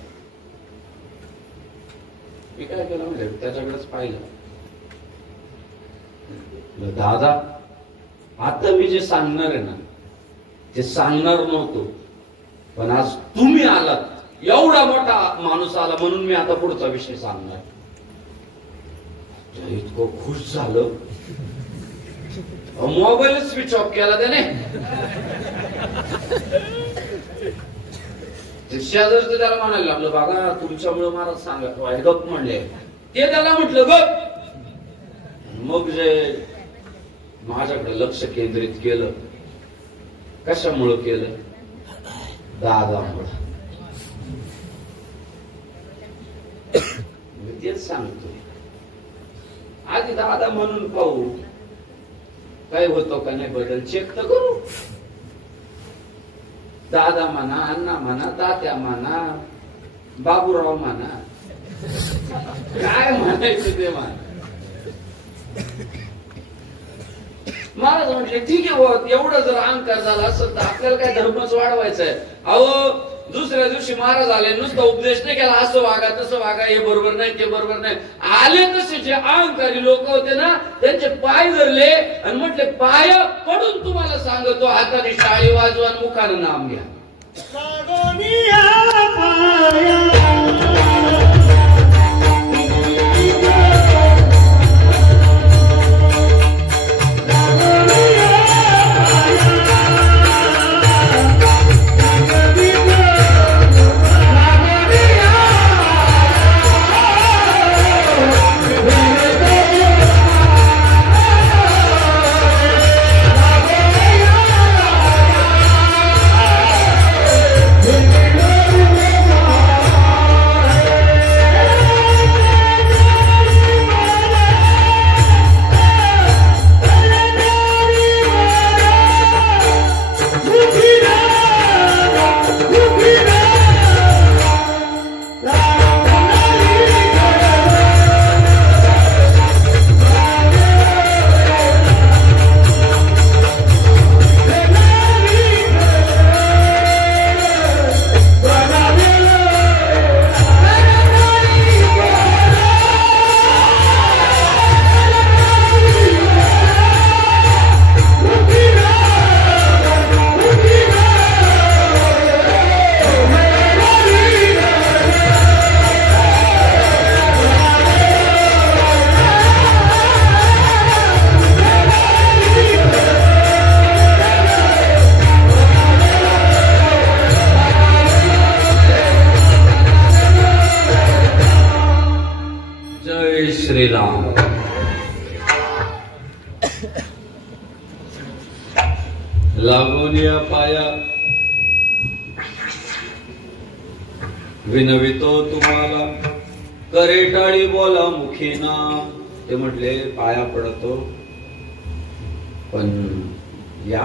मी काय केलं म्हणजे त्याच्याकडेच पाहिलं, दादा आता मी जे सांगणार आहे ना ते सांगणार नव्हतो, पण आज तुम्ही आलात, एवढा मोठा माणूस आला म्हणून मी आता पुढचा विषय सांगणार. इतकं खुश झालं, मोबाईल स्विच ऑफ केला त्याने. शेजारचं त्याला म्हणायला लागलं, बघा तुमच्यामुळे मला सांगा गप म्हणले. ते त्याला म्हटलं गप. मग जे माझ्याकडे लक्ष केंद्रित केलं, कशामुळं केलं, दादामुळं. मी तेच सांगतो, आधी दादा म्हणून पाहू काय होतो का नाही बदल, चेक तर करू. दादा म्हणा, अण्णा म्हणा, तात्या म्हणा, बाबूराव म्हणा, काय म्हणायचं ते म्हणा. महाराज म्हटले ठीक आहे, एवढं जर अहंकार झाला असेल तर आपल्याला काय धर्मच वाढवायचा आहे. अहो दुसऱ्या दिवशी महाराज आले, नुसतं उपदेश नाही केला, असं वागा तसं वागा, हे बरोबर नाही ते बरोबर नाही. आले तसे जे अहंकारी लोक होते ना, त्यांचे पाय धरले आणि म्हटले पाय पडून तुम्हाला सांगतो, हाताने टाळी वाजवा, मुखानं नाम घ्या. श्रीराम. लागून या पाया विनवितो तुम्हाला, करे टाळी बोला मुखीना. ते म्हटले पाया पडतो, पण या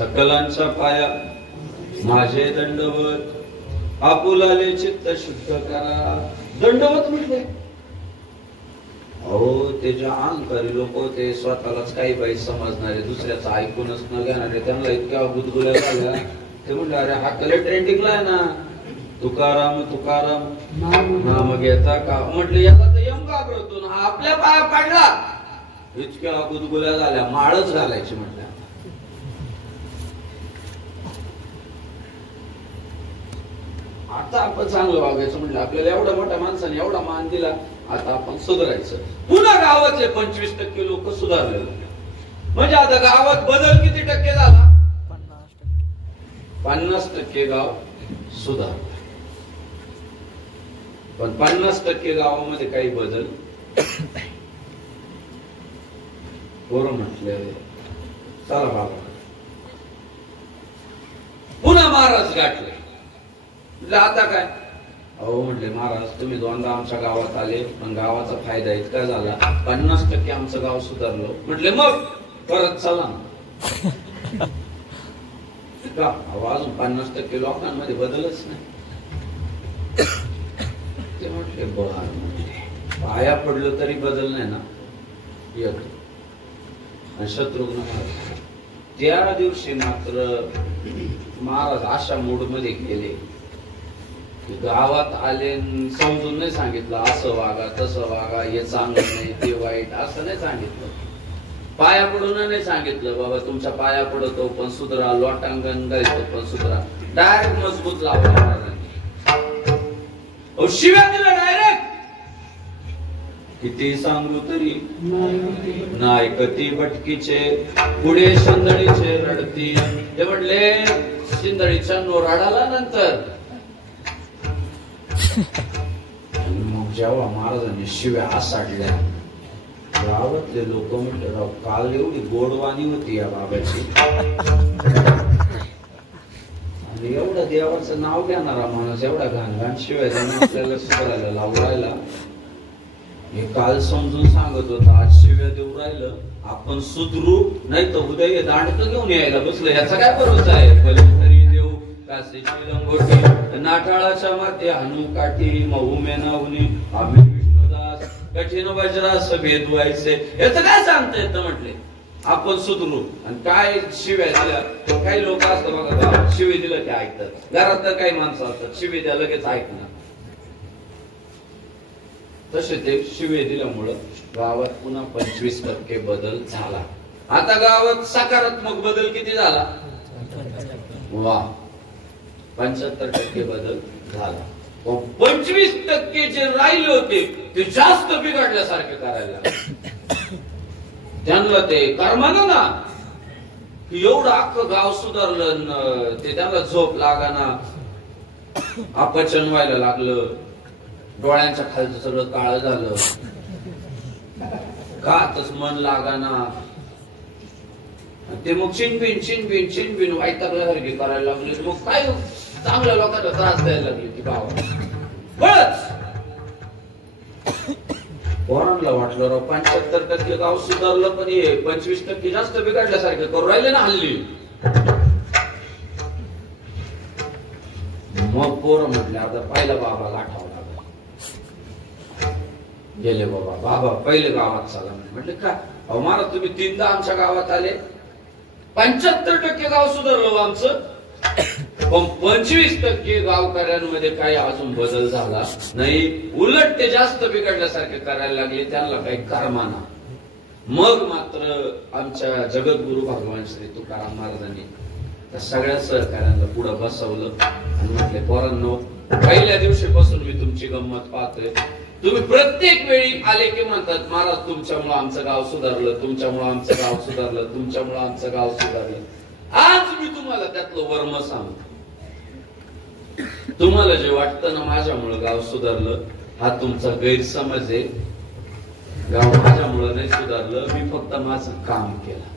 सकलांचा पाया माझे दंडवत, आपुलाले चित्त शुद्ध करा. दंडवत म्हटले. अहो ते जे अहंकारी लोक होते, स्वतःलाच काही बाई समजणारे, दुसऱ्याचं ऐकूनच न घेणारे, त्यांना इतक्या गुदगुल्या झाल्या. ते म्हणले अरे हा कले ट्रेंडिंगला आहे ना, तुकाराम तुकाराम नाम घेता का. म्हटलं याला तर यम घाबरतो ना, आपल्या पाया पाडला. इतक्या गुदगुल्या झाल्या, माळच घालायची म्हटलं. आता आपण चांगलं वागायचं म्हटलं, आपल्याला एवढ्या मोठ्या माणसाने एवढा मान दिला, आता आपण सुधारायचं. पुन्हा गावातले 25% लोक सुधारले. म्हणजे आता गावात बदल किती टक्के झाला? 50% गाव सुधारलं. पण 50% गावामध्ये काही बदल. बरं म्हटले चला बाबा. पुन्हा महाराज गाठले. आता काय? अहो म्हटले महाराज तुम्ही दोनदा आमच्या गावात आले, पण गावाचा फायदा इतका झाला, 50% आमचं गाव सुधारलं. म्हटले मग परत चला का. अजून 50% लोकांमध्ये बदलच नाही. ते म्हटले बरं, पाया पडलं तरी बदल नाही ना. शत्रुघ्न महाराज त्या दिवशी मात्र महाराज अशा मूड मध्ये गेले, गावात आले, समजून नाही सांगितलं असं वागा तसं वागा, हे चांगलं नाही ते वाईट असं नाही सांगितलं. पाया पडून नाही सांगितलं बाबा तुमच्या पाया पडतो पण सुधरा, लोटांगण गायतो पण सुधरा. डायरेक्ट मजबूत लावला महाराजांनी. शिव्या दिला डायरेक्ट. किती सांगू तरी नाही कती भटकीचे, पुढे शिंदळीचे रडती. ते म्हटले शिंदळीच्या नोराडाला नंतर. मग जेव्हा महाराजांनी शिव्या आसाडल्या, गावातले लोक म्हटले राव काल एवढी गोडवाणी होती या बाबाची, आणि एवढं देवाचं नाव घेणारा माणूस एवढा घाण शिवाय आपल्याला सुधारायला लावू राहिला. हे काल समजून सांगत होता, आज शिव्या देऊ राहिलं. आपण सुधरू नाही तर उदय दांडक घेऊन यायला बसलं. याचा काय भरोसा आहे? भले देऊ काशीची लंगोटी, नाठाळाच्या माते हानू काठी, महुमे नाहुनी आम्ही विष्णुदास, कठीण वज्रास भेद व्हायचे. याचं काय सांगता येतं म्हटले. आपण सुधरू. आणि काय शिव्या दिल्या. काही लोक असतात बघा, शिवी दिलं ते ऐकतात. घरात तर काही माणसं असतात शिवी द्या लगेच ऐकणार. तसे ते शिवे दिल्यामुळं गावात पुन्हा 25% बदल झाला. आता गावात सकारात्मक बदल किती झाला? वा, 75% बदल झाला. 25% जे राहिले होते ते जास्त बिघडल्यासारखे करायला लागले. त्यांना ते कर्मानं ना एवढं अख्खं गाव सुधारलं, ते त्यांना झोप लागाना, अपचन व्हायला लागलं, डोळ्यांच्या खालचं सगळं काळ झालं, खातच मन लागाना. ते मग चिनबिन वैतागल्यासारखी करायला लागले. मग काय चांगल्या लोकांना त्रास द्यायला लागले ती गावात. बळच पोरांना वाटलं राव 75% गाव सुधारलं, पण हे 25% जास्त बिघडल्यासारखे करू राहिले ना हल्ली. मग पोरं म्हटले आता पहिला बाबा गाठावा लागला. गेले बाबा पहिले गावात चला. म्हटले का अहो महाराज तुम्ही 3दा आमच्या गावात आले, 75% गाव सुधारलं आमचं, पण 25% गावकऱ्यांमध्ये काही अजून बदल झाला नाही. उलट ते जास्त बिघडल्यासारखे करायला लागले. त्यांना काही कर्माना. मग मात्र आमच्या जगद्गुरु भगवान श्री तुकाराम महाराजांनी त्या सगळ्या सहकार्यांना पुढे बसवलं आणि म्हटले पोरांनो, पहिल्या दिवशीपासून मी तुमची गंमत पाहतोय. तुम्ही प्रत्येक वेळी आले की म्हणतात महाराज तुमच्यामुळे आमचं गाव सुधारलं, तुमच्यामुळे आमचं गाव सुधारलं, तुमच्यामुळे आमचं गाव सुधारलं. आज मी तुम्हाला त्यातलं वर्म सांगतो. तुम्हाला जे वाटतं ना माझ्यामुळे गाव सुधारलं, हा तुमचा गैरसमज आहे. गाव माझ्यामुळे नाही सुधारलं, मी फक्त माझं काम केलं.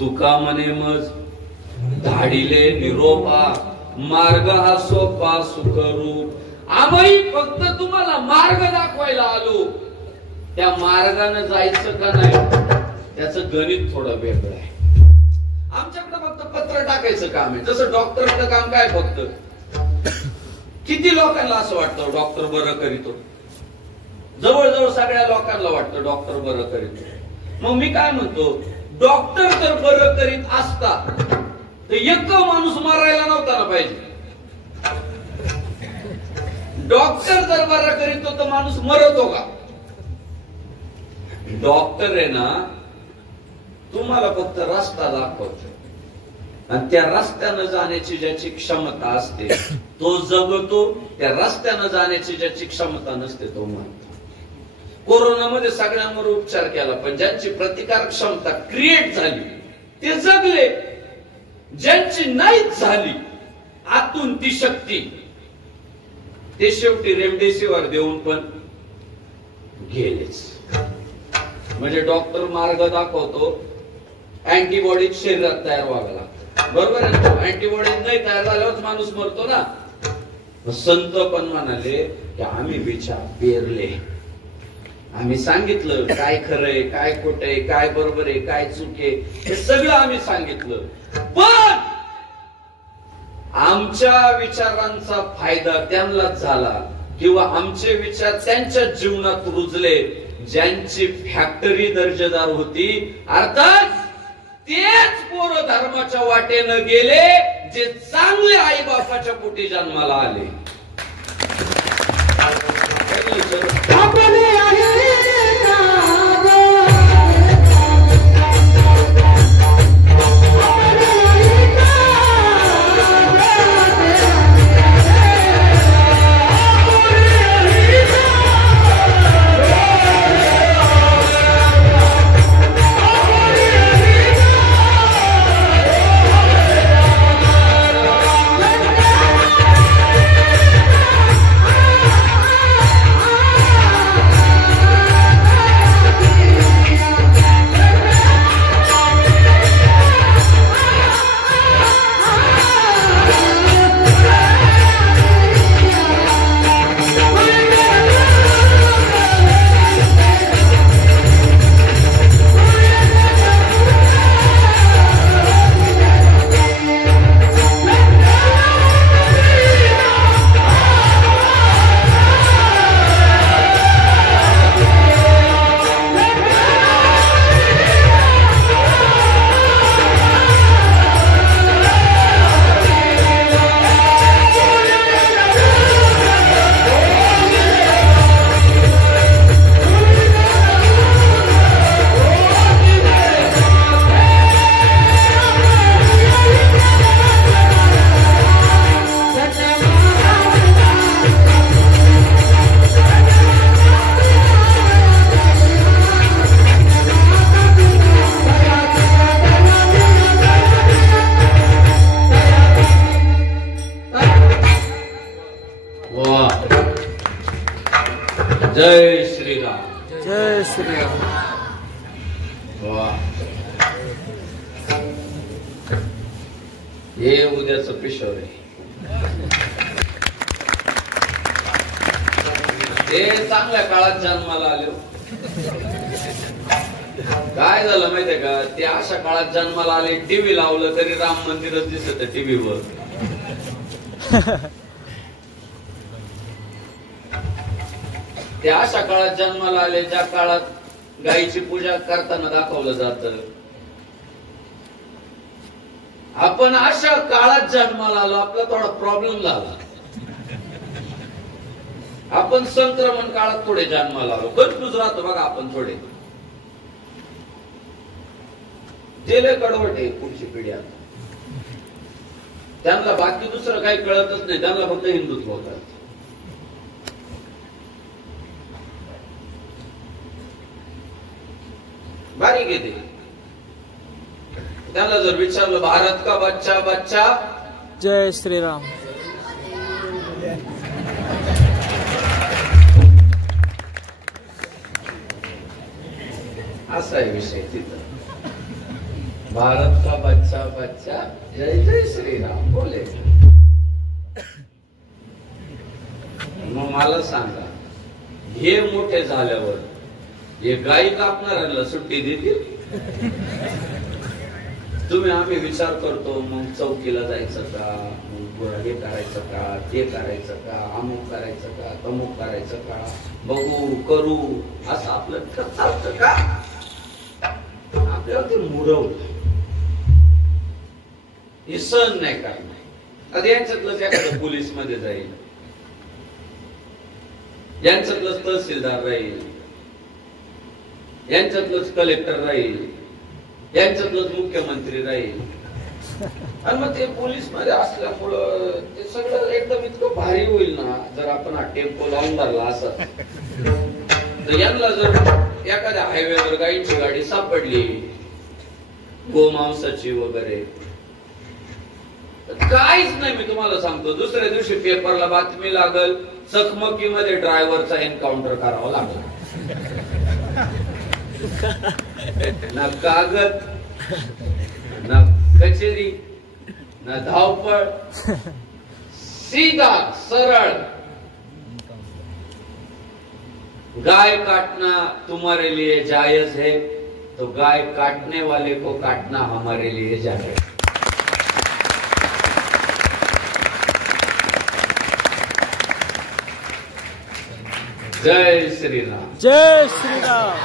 तुका म्हणे मज धाडीले निरोपा, मार्ग हा सोपा सुखरूप. आम्ही फक्त तुम्हाला मार्ग दाखवायला आलो. त्या मार्गाने जायचं का नाही त्याचं गणित थोडं वेगळं आहे. आमच्याकडे फक्त पत्र टाकायचं काम आहे. तसं डॉक्टरचं काम काय फक्त किती लोकांना असं वाटतं डॉक्टर बरं करीतो? जवळजवळ सगळ्या लोकांना वाटतं डॉक्टर बरं करीतो. मग मी काय म्हणतो, डॉक्टर जर बरं करीत असता तर एक माणूस मारायला नव्हता ना पाहिजे. डॉक्टर जर बरं करीतो तर माणूस मरतो का? डॉक्टर आहे ना, तुम्हाला फक्त रस्ता दाखवतो आणि त्या रस्त्यानं जाण्याची ज्याची क्षमता असते तो जगतो, त्या रस्त्यानं जाण्याची ज्याची क्षमता नसते तो मरतो. कोरोनामध्ये सगळ्यांवर उपचार केला, पण ज्यांची प्रतिकार क्षमता क्रिएट झाली ते जगले. ज्यांची नाहीच झाली आतून ती शक्ती, ते शेवटी रेमडेसिवीर देऊन पण गेलेच. म्हणजे डॉक्टर मार्ग दाखवतो, अँटीबॉडी शरीरात तयार व्हाव्या लागतात. बरोबर आहे, अँटीबॉडी नाही तयार झाल्यावर माणूस मरतो ना. संत पण म्हणाले की आम्ही विचार पेरले, आम्ही सांगितलं काय खरंय, काय खोटंय, काय बरोबर आहे, काय चूक आहे, हे सगळं आम्ही सांगितलं. पण आमच्या विचारांचा फायदा त्यांनाच झाला किंवा आमचे विचार त्यांच्या जीवनात रुजले ज्यांची फॅक्टरी दर्जेदार होती. अर्थात तेच पोरं धर्माच्या वाटेनं गेले जे चांगले आई बापाच्या पोटी जन्माला आले. जय श्रीराम. जय श्रीराम. वाह, हे उद्याचं पिशव आहे. ते चांगल्या काळात जन्माला आले. काय झालं माहितीये का, ते अशा काळात जन्माला आले, टीव्ही लावलं तरी राम मंदिरच दिसत टीव्हीवर. ते अशा काळात जन्माला आले ज्या काळात गायीची पूजा करताना दाखवलं जातं. आपण अशा काळात जन्माला आलो, आपला थोडा प्रॉब्लेम झाला. आपण संक्रमण काळात थोडे जन्माला आलो, कन्फ्युज राहतो बघा आपण थोडे. जेले कडवट आहे पुढची पिढी. आता त्यांना बाकी दुसरं काही कळतच नाही, त्यांना फक्त हिंदुत्व कळत. बारीक येते. त्याला जर विचारलं भारत का बच्चा बच्चा, जय श्रीराम. असा आहे विषय तिथं. भारत का बच्चा बच्चा जय जय श्रीराम बोले. मग मला सांगा, हे मोठे झाल्यावर हे गाई कापणाऱ्यांना सुट्टी देतील? तुम्ही आम्ही विचार करतो, मग चौकीला जायचं का, मग हे करायचं का, ते करायचं का, अमुक करायचं का, तमुक करायचं का, बघू करू असं आपलं चालतं का? आपल्याला ते मुरवलं, हे सहन नाही करणार. आता यांच्यातलंच एखादं पोलीस मध्ये जाईल, यांच्यातलंच तहसीलदार राहील, यांच्यातलंच कलेक्टर राहील, यांच्यातलंच मुख्यमंत्री राहील, आणि मग ते पोलीस मध्ये असल्यामुळं ते सगळं एकदम इतकं भारी होईल ना. जर आपण हा टेम्पो लावून धरला असं, तर यांना जर एखाद्या हायवेवर गाईची गाडी सापडली गोमांसाची वगैरे, काहीच नाही. मी तुम्हाला सांगतो, दुसऱ्या दिवशी पेपरला बातमी लागल, चकमकीमध्ये ड्रायव्हरचा एन्काउंटर करावा लागला. ना कागद, ना कचेरी, ना धावपळ, सीधा सरळ, गाय काटना तुम्हारे लिए जायज है, तो गाय काटने वाले को काटना हमारे लिए जायज. जय श्रीराम. जय श्रीराम.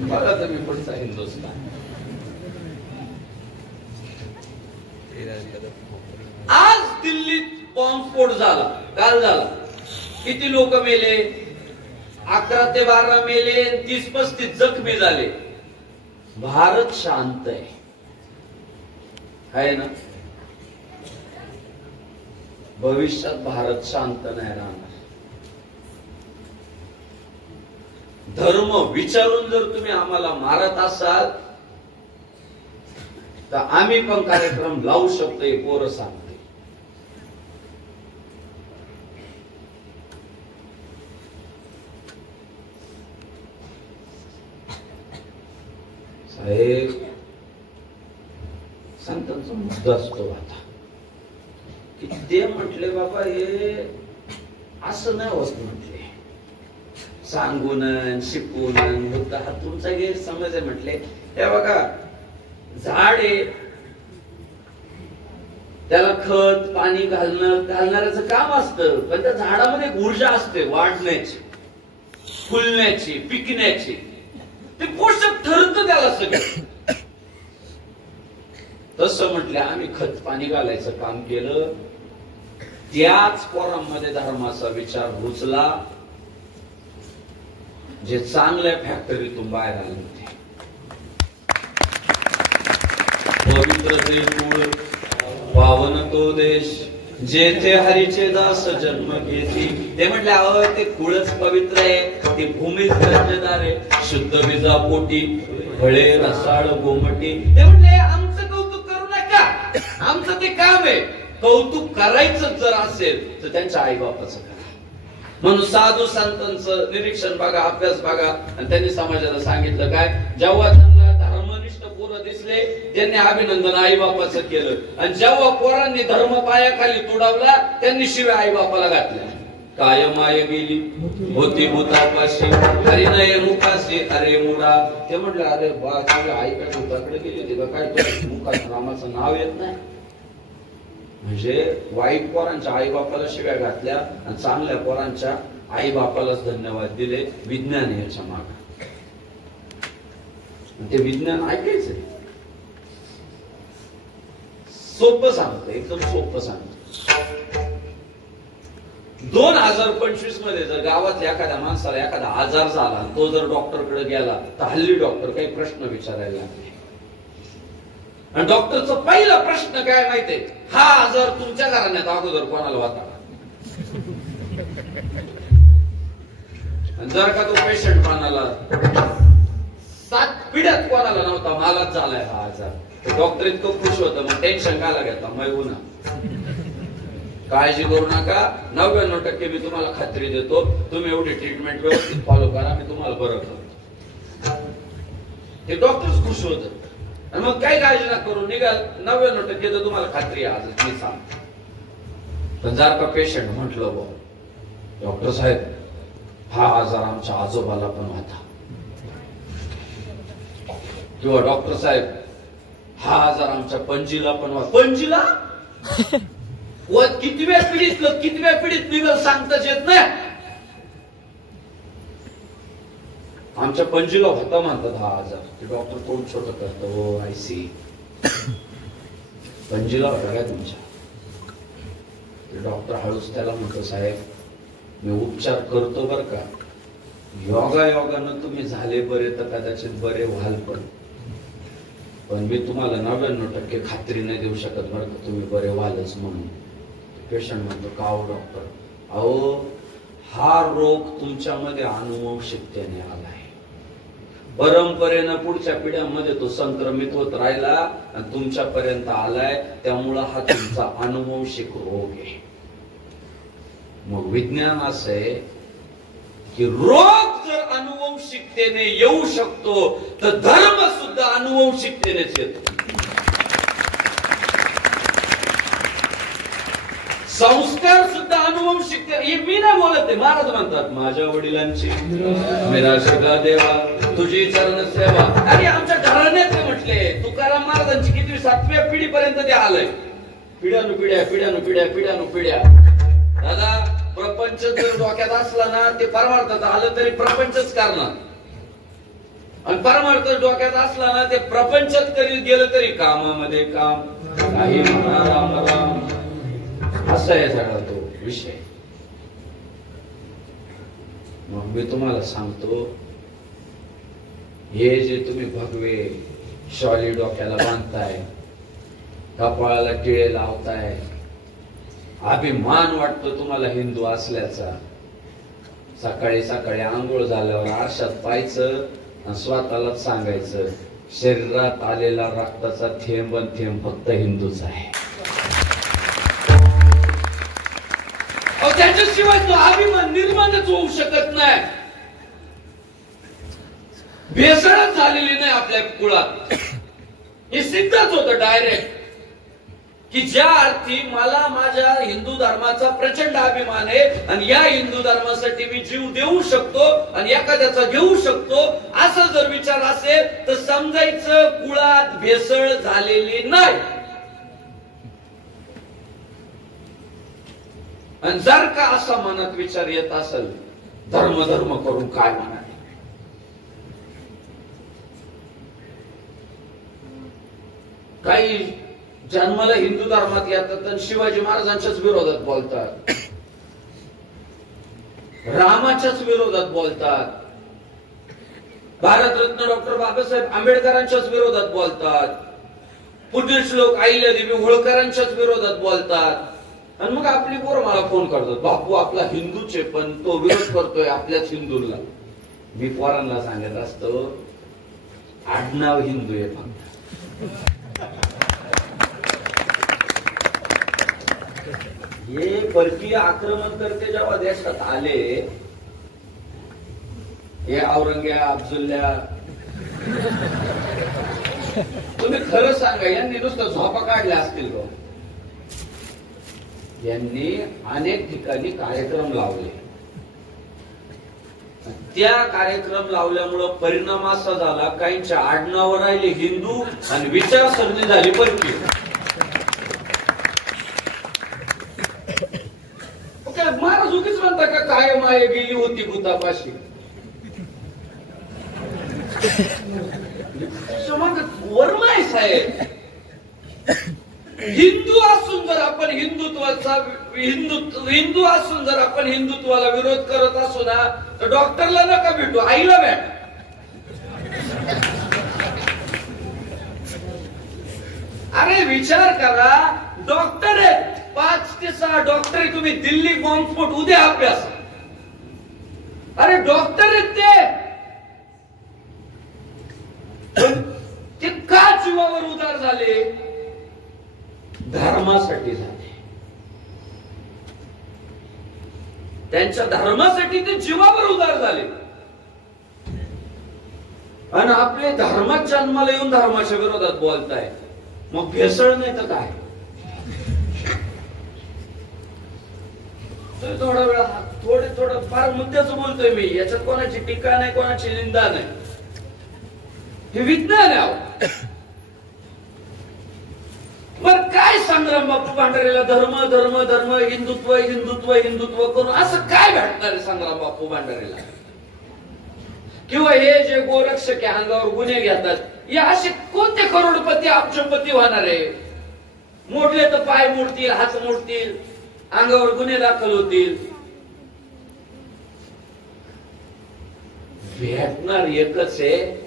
बघा तुम्ही पुढचा हिंदुस्थान. आज दिल्लीत बॉम्बस्फोट झाला, काल झाला. किती लोक मेले? 11 ते 12 मेले, 30-35 जखमी झाले. भारत शांत आहे ना? भविष्यात भारत शांत नाही राहणार. धर्म विचारून जर तुम्ही आम्हाला मारत असाल तर आम्ही पण कार्यक्रम लावू शकतो. हे पोरं सांगते. साहेब, संतांचा मुद्दा असतो आता की ते म्हटले बाबा हे असं नाही होत म्हटले, सांगून शिकून होता. हा तुमचा गैरसमज आहे म्हटले. हे बघा, झाड आहे, त्याला खत पाणी घालणाऱ्याचं काम असतं, पण त्या झाडामध्ये ऊर्जा असते वाढण्याची, फुलण्याची, पिकण्याची. ते पोषक ठरतं त्याला सगळं. तसं म्हटलं आम्ही खत पाणी घालायचं काम केलं. त्याच पोरांमध्ये धर्माचा विचार घुसला, जे चांगल्या फॅक्टरीतून बाहेर आले होते. पवित्र ते कुळ, पावन तो देश, जेथे हरीचे दास जन्म घेती. ते म्हटले अहो ते कुळच पवित्र आहे, ती भूमीच दर्जेदार आहे, शुद्ध बीजा पोटी, फळे रसाळ गोमटी. ते म्हटले आमचं कौतुक करू नका, आमचं ते काम आहे. कौतुक करायचं जर असेल तर त्यांच्या आई बापाचं करा. म्हणून साधू संतांचं निरीक्षण बघा, अभ्यास बघा. आणि त्यांनी समाजाला सांगितलं काय, जेव्हा त्यांना धर्मनिष्ठ पोरं दिसले त्यांनी अभिनंदन आई बापाचं केलं, आणि जेव्हा पोरांनी धर्म पायाखाली तुडवला त्यांनी शिव्या आई बापाला घातल्या. काय माय गेली होती भूतापाशी, हरिनय मुखाशी अरे मुडा. ते म्हटलं अरे बा, आई काय भूताकडे गेली होती का काय, मुखात रामाचं नाव येत नाही. म्हणजे वाईट पोरांच्या आई बापाला शिव्या घातल्या आणि चांगल्या पोरांच्या आई बापालाच धन्यवाद दिले. विज्ञान याच्या माग, ते विज्ञान ऐकायचं. सोपं सांगतो, एकदम सोपं सांगतो. 2025 मध्ये जर गावात एखाद्या माणसाला एखादा आजार झाला, तो जर डॉक्टरकडे गेला तर हल्ली डॉक्टर काही प्रश्न विचारायला लागले. आणि डॉक्टरचा पहिला प्रश्न काय माहितीये, हा आजार तुमच्या घराण्यात अगोदर कोणाला होता? जर का तो पेशंट म्हणाला 7 पिढ्यात कोणाला नव्हता, मलाच झालाय हा आजार, तर डॉक्टर इतकं खुश होतं. मग टेन्शन काला घेता, मग काळजी करू नका, 99% मी तुम्हाला खात्री देतो, तुम्ही एवढी ट्रीटमेंट व्यवस्थित फॉलो करा, मी तुम्हाला बरं करतो. ते डॉक्टरच खुश होत. आणि मग काही काळजी ना करू, निघाल 99% तर तुम्हाला खात्री आहे आज मी सांग. पण जर का पेशंट म्हटलं बा डॉक्टर साहेब हा आजार आमच्या आजोबाला पण होता, किंवा डॉक्टर साहेब हा जर आमच्या पणजीला पण पणजीला कितव्या पिढीत निघल सांगताच येत नाही. आमच्या पणजीला होता म्हणतात 10,000. ते डॉक्टर कोण छोट करतो. हो आय सी. पणजीला होता काय तुमच्या? ते डॉक्टर हळूच त्याला म्हणतो साहेब मी उपचार करतो बर का, योगानं तुम्ही झाले बरे तर कदाचित बरे व्हाल, पण मी तुम्हाला 99% खात्री नाही देऊ शकत बरं का तुम्ही बरे व्हालच म्हणून. पेशंट म्हणतो का हो डॉक्टर? अहो हा रोग तुमच्यामध्ये अनुवंशिकतेने आलाय, परंपरेनं पुढच्या पिढ्यांमध्ये तो संक्रमित होत राहिला आणि तुमच्यापर्यंत आलाय, त्यामुळं हा तुमचा अनुवंशिक रोग आहे. मग विज्ञान असं आहे की रोग जर अनुवंशिकतेने येऊ शकतो तर धर्म सुद्धा अनुवंशिकतेनेच येतो. संस्कार सुद्धा अनुवंशिकते. हे मी नाही बोलत आहे, महाराज म्हणतात माझ्या वडिलांची निराशका देवा तुझी चरण सेवा. अरे आमच्या घराण्यात म्हटले तुकाराम महाराजांची किती 7व्या पिढीपर्यंत ते आलंय. पिढ्यानुपिढ्या. दादा प्रपंच जर डोक्यात असला ना ते परमार्थात आलं तरी प्रपंचच करणार, आणि परमार्थ डोक्यात असला ना ते प्रपंचात तरी गेलं तरी कामामध्ये काम. काही म्हणा राम राम, असा आहे सगळा तो विषय. मग मी तुम्हाला सांगतो हे जे तुम्ही भगवे शॉली डोक्याला बांधताय, कपाळाला टिळे लावताय, अभिमान वाटतो तुम्हाला हिंदू असल्याचा. सकाळी सकाळी आंघोळ झाल्यावर आरशात पाहायचं आणि स्वतःलाच सांगायचं शरीरात आलेला रक्ताचा थेंब फक्त हिंदूच आहे. त्याच्याशिवाय तो अभिमान निर्माणच होऊ शकत नाही. भेसळच झालेली नाही आपल्या कुळात. हे सिद्धच होतं डायरेक्ट की ज्या अर्थी मला माझ्या हिंदू धर्माचा प्रचंड अभिमान आहे आणि या हिंदू धर्मासाठी मी जीव देऊ शकतो आणि एखाद्याचा घेऊ शकतो, असं जर विचार असेल तर समजायचं कुळात भेसळ झालेली नाही. आणि जर का असा मनात विचार येत असेल धर्म करून काय म्हणाले, काही जन्माला हिंदू धर्मात येतात आणि शिवाजी महाराजांच्याच विरोधात बोलतात, रामाच्याच विरोधात बोलतात, भारतरत्न डॉक्टर बाबासाहेब आंबेडकरांच्याच विरोधात बोलतात, पुण्यश्लोक अहिल्यादेवी होळकरांच्याच विरोधात बोलतात. आणि मग आपली पोरं मला फोन करतात बापू आपला हिंदूचे पण तो विरोध करतोय आपल्याच हिंदूला. मी पोरांना सांगत असतो आडनाव हिंदू आहे फक्त. हे परकीय आक्रमणकर्ते जेव्हा देशात आले, हे औरंग्या अफजुल्ल्या, तुम्ही खरं सांगा यांनी नुसतं झोपा काढल्या असतील का? यांनी अनेक ठिकाणी कार्यक्रम लावले. त्या कार्यक्रम लावल्यामुळं परिणाम असा झाला काहींच्या आडनावर राहिले हिंदू आणि विचारसरणी झाली परकीय. महाराज उगीच म्हणता का काय माये गेली होती भूतापाशी. वर्म आहे साहेब. हिंदू असून जर आपण हिंदुत्वाला विरोध करत असू ना तर डॉक्टरला नका भेटू, आईला भेट. अरे विचार करा, डॉक्टर आहेत 5 ते 6 डॉक्टर तुम्ही दिल्ली बॉम्बस्फोट उद्या अभ्यास. अरे डॉक्टर आहेत ते का जीवावर उदार झाले? धर्मासाठी झाले. त्यांच्या धर्मासाठी ते जीवावर उदार झाले. आणि आपले धर्मात जन्माला येऊन धर्माच्या विरोधात बोलताय. मग भेसळ नाही तर काय? थोडा वेळ थोडं फार मुद्द्याचं बोलतोय मी. याच्यात कोणाची टीका नाही, कोणाची निंदा नाही. हे विज्ञान आहे. पण काय संग्राम बापू भांडारेला धर्म धर्म धर्म हिंदुत्व हिंदुत्व हिंदुत्व करून असं काय भेटणार आहे संग्राम बापू भांडारेला? किंवा हे जे गोरक्षक अंगावर गुन्हे घेतात हे असे कोणते करोडपती अब्जपती होणार आहे? मोडले तर पाय मोडतील, हात मोडतील, अंगावर गुन्हे दाखल होतील. भेटणार एकच आहे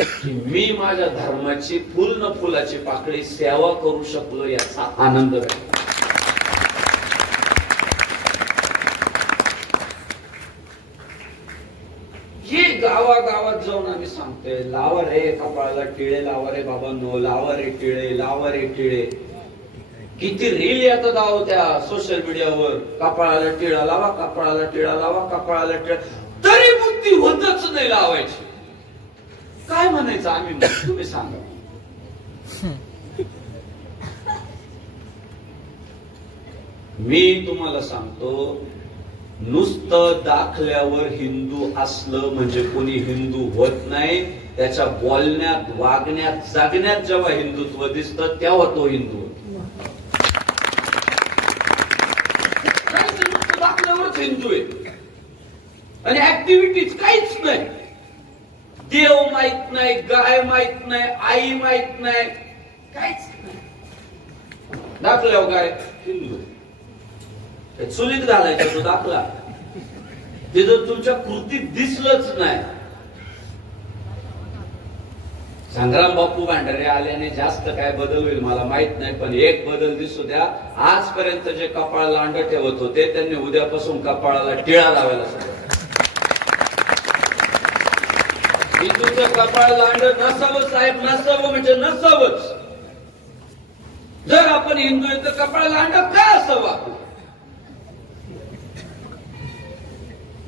की मी माझ्या धर्माची फुल न फुलाची पाकळी सेवा करू शकलो याचा आनंद भेटतो. हे गावागावात जाऊन आम्ही सांगतोय, लावा रे कपाळाला टिळे, लावा रे बाबांनो, लावा रे टिळे, लावा रे टिळे. किती रील येतात आहो त्या सोशल मीडियावर, कपाळाला टिळा लावा, कपाळाला टिळा लावा, कपाळाला टिळा, तरी बुद्धी होतच नाही लावायची. काय म्हणायचं आम्ही? तुम्ही सांगा. मी तुम्हाला सांगतो, नुसतं दाखल्यावर हिंदू असलं म्हणजे कोणी हिंदू होत नाही. त्याच्या बोलण्यात, वागण्यात, जगण्यात जेव्हा हिंदुत्व दिसतं तेव्हा तो हिंदू होतो. दाखल्यावरच हिंदू आहे आणि ऍक्टिव्हिटीज काहीच नाही. देव माहित नाही, गाय माहित नाही, आई माहित नाही, काहीच नाही. दाखल्यावर काय हिंदू, चुलीत घालायचा तो दाखला, ते जर तुमच्या कृतीत दिसलंच नाही. संग्राम बापू भांडारे आल्याने जास्त काय बदल होईल मला माहित नाही, पण एक बदल दिसू द्या. आजपर्यंत जे कपाळाला लांड ठेवत होते त्यांनी उद्यापासून कपाळाला टिळा लावायला सांगितलं. की तुमचं कपाळ लांड नसावं साहेब, नसावं म्हणजे नसावंच. जर आपण हिंदू आहे तर कपाळ लांड का असावा,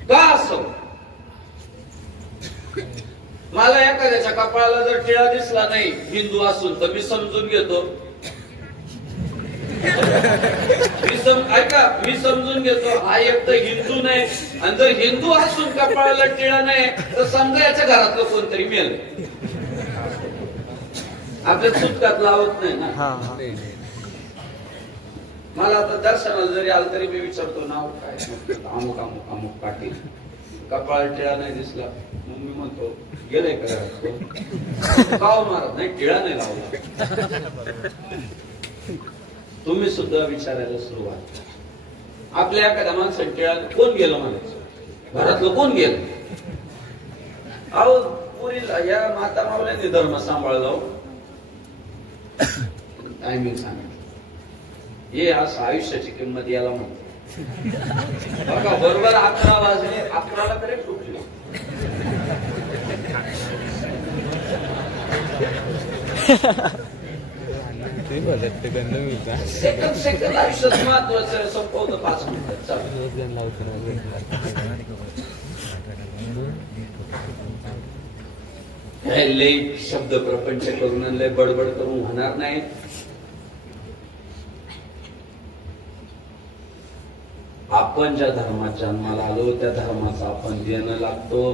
का असावं? मला एखाद्याच्या कपाळाला जर टिळा दिसला नाही हिंदू असून तर मी समजून घेतो, ऐका, मी समजून घेतो हा एक तर हिंदू नाही, आणि जर हिंदू असून कपाळाला टिळा नाही तर समजा याच्या घरातलं कोणतरी मेल. आपल्या सुटकात लावत नाही ना. मला आता दर्शनाला जरी आलं तरी मी विचारतो नाव काय, अमुक अमुक अमुक पाटील. कपाळाला टिळा नाही दिसला मग मी म्हणतो गेलाय का घरात? काव मारत नाही, टिळा नाही लावला. तुम्ही सुद्धा विचारायला सुरुवात. आपल्या एखाद्या माणसाने टिळा कोण गेलं म्हणायचं, घरातलं कोण गेलं? अहो पुरीला या माता मावल्याने धर्म सांभाळला. टायमिंग सांगितलं हे असं आयुष्याची किंमत याला म्हणतो. बघा बरोबर 11 वाजले, 11ला तरी सुटले. सेकंद सेकंद आयुष्यात महत्वाचं, संपवतं 5 मिनिटात. लय शब्द प्रपंच करून लय बडबड करून होणार नाही. आपण ज्या धर्मात जन्माला आलो त्या धर्माचं आपण देणं लागतो.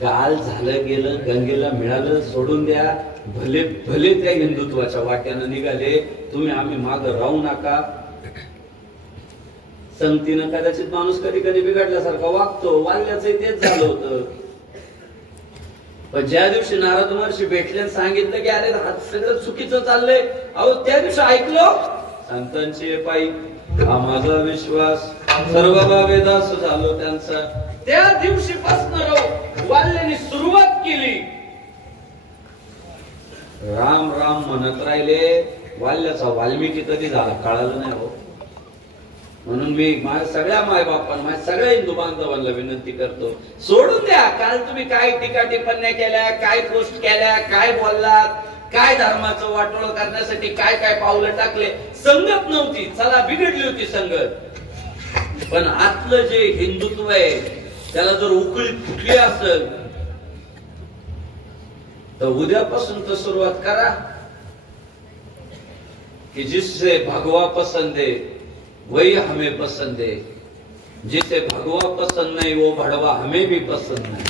काल झालं गेलं, गंगेला मिळालं, सोडून द्या. भले भले त्या हिंदुत्वाच्या वाट्यानं निघाले, तुम्ही आम्ही माग राहू नका. संगतीनं कदाचित माणूस कधी कधी बिघडल्यासारखा वागतो, वाल्याचंही तेच झालं होतं. पण ज्या दिवशी नारद महर्षी भेटले सांगितलं की अरे हा सगळं चुकीचं चाललंय, अहो त्या दिवशी ऐकलो संतांची पायी हा माझा विश्वास, सर्व बाबेदास झालो त्यांचा. त्या दिवशीपासून वाल्याने सुरुवात केली, राम राम म्हणत राहिले. वाल्याचा वाल्मिकी कधी झाला कळालं नाही हो. म्हणून मी माझ्या सगळ्या मायबापांना, माझ्या सगळ्या हिंदू बांधवांना विनंती करतो, सोडून द्या. काल तुम्ही काय टीका टिप्पण्या केल्या, काय पोस्ट केल्या, काय बोललात, काय धर्माचं वाटोळ करण्यासाठी काय काय पावलं टाकले. संगत नव्हती, चला बिघडली होती संगत. पण आतलं जे हिंदुत्व आहे त्याला जर उकळी फुटली असेल तर उद्यापासून तर सुरुवात करा कि जिससे भगवा पसंद है वही हमें पसंद है, जिसे भगवा पसंद नहीं वो भड़वा हमें भी पसंद नहीं.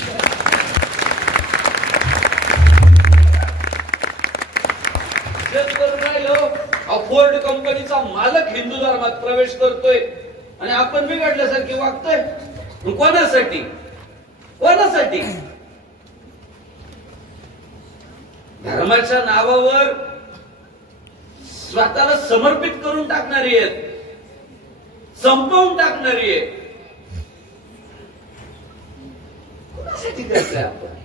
फोर्ड कंपनीचा मालक हिंदू धर्मात प्रवेश करतोय आणि आपण बिघडल्यासारखी वागतोय. कोणासाठी कोणासाठी? धर्माच्या नावावर स्वतःला समर्पित करून टाकणारी आहेत, संपवून टाकणारी आहे. कोणासाठी करतोय आपण?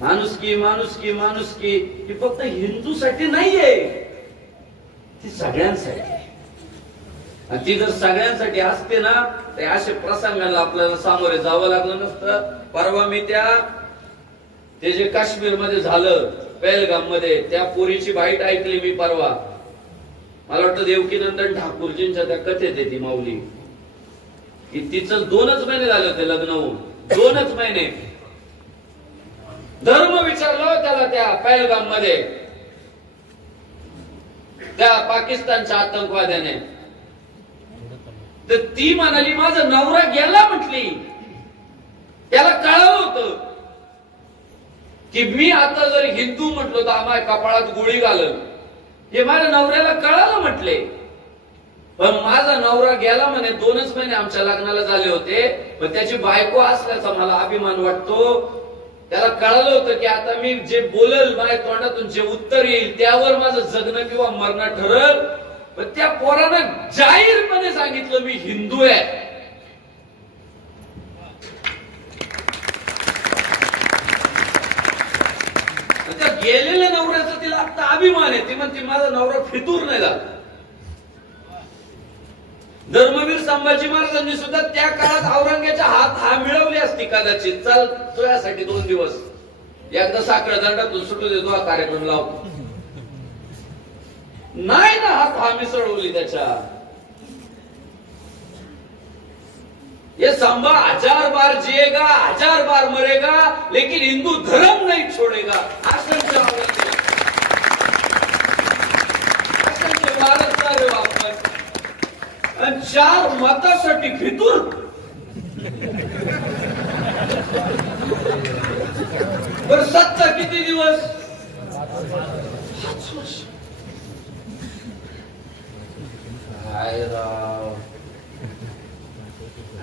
माणुसकी माणुसकी माणुसकी ही फक्त हिंदूसाठी नाहीये, ती सगळ्यांसाठी आहे. आणि ती जर सगळ्यांसाठी असते ना तर अशा प्रसंगाला आपल्याला सामोरे जावं लागलं नसतं. परवा मी ते जे काश्मीर मध्ये झालं, पहलगाम मध्ये, त्या पोरीची बाईट ऐकली मी परवा. मला वाटतं देवकीनंदन ठाकूरजींच्या त्या कथेत आहे ती माऊली, की तिचं 2च महिने झाले होते लग्न होऊन, 2च महिने. धर्म विचारलं त्याला त्या पहलगाम मध्ये त्या पाकिस्तानच्या आतंकवाद्याने, तर ती म्हणाली माझा नवरा गेला म्हटली. त्याला कळलं होतं की मी आता जर हिंदू म्हटलो तर आम्हाला कपाळात गोळी घालल, हे माझ्या नवऱ्याला कळालं म्हटले. पण माझा नवरा गेला म्हणे, 2च महिने आमच्या लग्नाला झाले होते, पण त्याची बायको असल्याचा मला अभिमान वाटतो. त्याला कळालं होतं की आता मी जे बोलल, माझ्या तोंडातून जे उत्तर येईल त्यावर माझं जगणं किंवा मरणं ठरल. पण त्या पोरानं जाहीरपणे सांगितलं मी हिंदू आहे. त्या गेलेल्या नवऱ्याचा तिला आता अभिमान आहे. ती म्हणते माझा नवरा फितूर नाही झाला. धर्मवीर संभाजी महाराजांनी सुद्धा त्या काळात औरंग्याच्या हात मिळवली असती कदाचित. चल तुझ्यासाठी 2 दिवस एकदा साखर दंडातून सुटू देतो, हा कार्यक्रम लावतो. नाही ना, हा मिसळवली त्याच्या. ये संभा 1000 बार जिएगा, 1000 बार मरेगा, लेकिन हिंदू धर्म नहीं छोड़ेगा. असंख्य भारत सारे वापर 4 मतासाठी फितूर. बर सत्ता किती दिवस? 5 वर्ष. काय राव,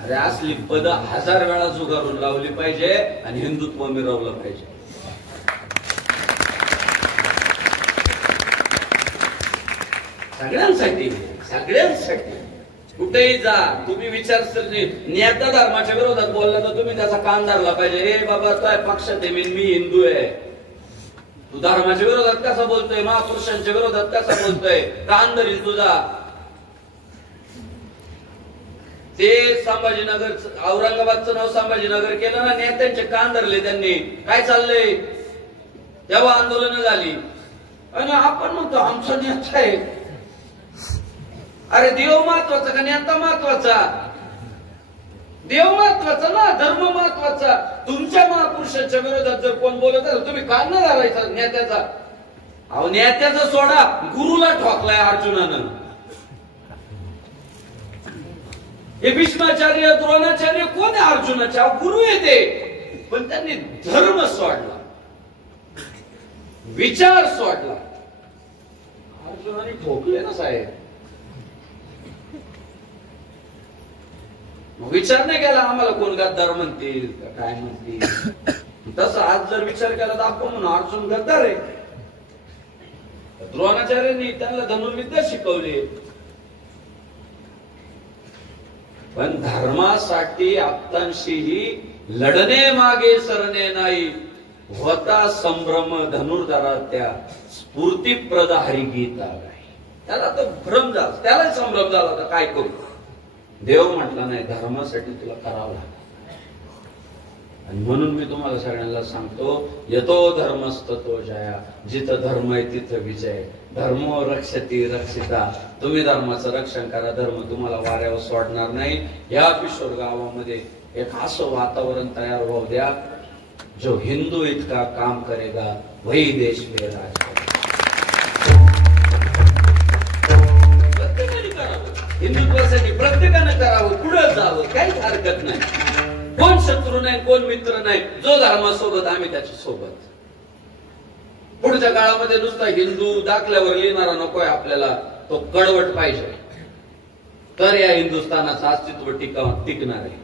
अरे असली पद 1000 वेळा जुगारून लावली पाहिजे आणि हिंदुत्व मिरवलं पाहिजे. सगळ्यांसाठी सगळ्यांसाठी. कुठेही जा तुम्ही विचारसरणी नेता धर्माच्या विरोधात बोलला तर तुम्ही त्याचा कान धरला पाहिजे. हे बाबा तो पक्षात आहे, मी हिंदू आहे, तू धर्माच्या विरोधात कसा बोलतोय, महापुरुषांच्या विरोधात कसा बोलतोय, कान धरील तुझा. ते संभाजीनगर, औरंगाबादचं नाव संभाजीनगर केलं ना, नेत्यांचे कान धरले त्यांनी. काय चाललंय तेव्हा आंदोलन झाली आणि आपण म्हणतो आमचा नेता आहे. अरे देव महत्वाचा का नेता महत्वाचा? देव महत्वाचा ना, धर्म महत्वाचा. तुमच्या महापुरुषाच्या विरोधात जर कोण बोलत असेल तुम्ही कान नाही धरायचा नेत्याचा. अहो नेत्याचा सोडा, गुरुला ठोकलाय अर्जुनानं. हे भीष्माचार्य द्रोणाचार्य कोण आहे? अर्जुनाच्या गुरु येते. पण त्यांनी धर्म सोडला, विचार सोडला. अर्जुनाने ठोकले ना साहेब. विचार नाही केला आम्हाला कोण गद्दार म्हणतील काय म्हणतील. तसं आज जर विचार केला तर आपण म्हणून अर्जुन गद्दार आहे. द्रोणाचार्यांनी त्यांना धनुर्विद्या शिकवली. पण धर्मासाठी आप्तांशीही लढणे मागे सरणे नाही, होता संभ्रम धनुर्धरा त्या स्फूर्तीप्रद हरिगीता गाई. त्याला तर भ्रम झाला, त्याला संभ्रम झाला होता काय करू. देव म्हटला नाही, धर्मासाठी तुला करावं लागलं. आणि म्हणून मी तुम्हाला सगळ्यांना सांगतो, यतो धर्मस्ततो जया. जिथं धर्म आहे तिथं विजय. धर्मो रक्षती रक्षिता. तुम्ही धर्माचं रक्षण करा, धर्म तुम्हाला वाऱ्यावर सोडणार नाही. या किशोर गावामध्ये एक असं वातावरण तयार होऊ द्या, जो हिंदू इतका काम करेगा वही देश में राज करेगा. प्रत्येकाने करावं, हिंदुत्वासाठी प्रत्येकानं करावं, पुढे जावं, काहीच हरकत नाही. कोण शत्रू नाही, कोण मित्र नाही. जो धर्मासोबत आम्ही त्याच्या सोबत. पुढच्या काळामध्ये नुसता हिंदू दाखल्यावर लिहिणारा नकोय आपल्याला, तो कडवट पाहिजे, तर या हिंदुस्थानाचं अस्तित्व टिकणार आहे.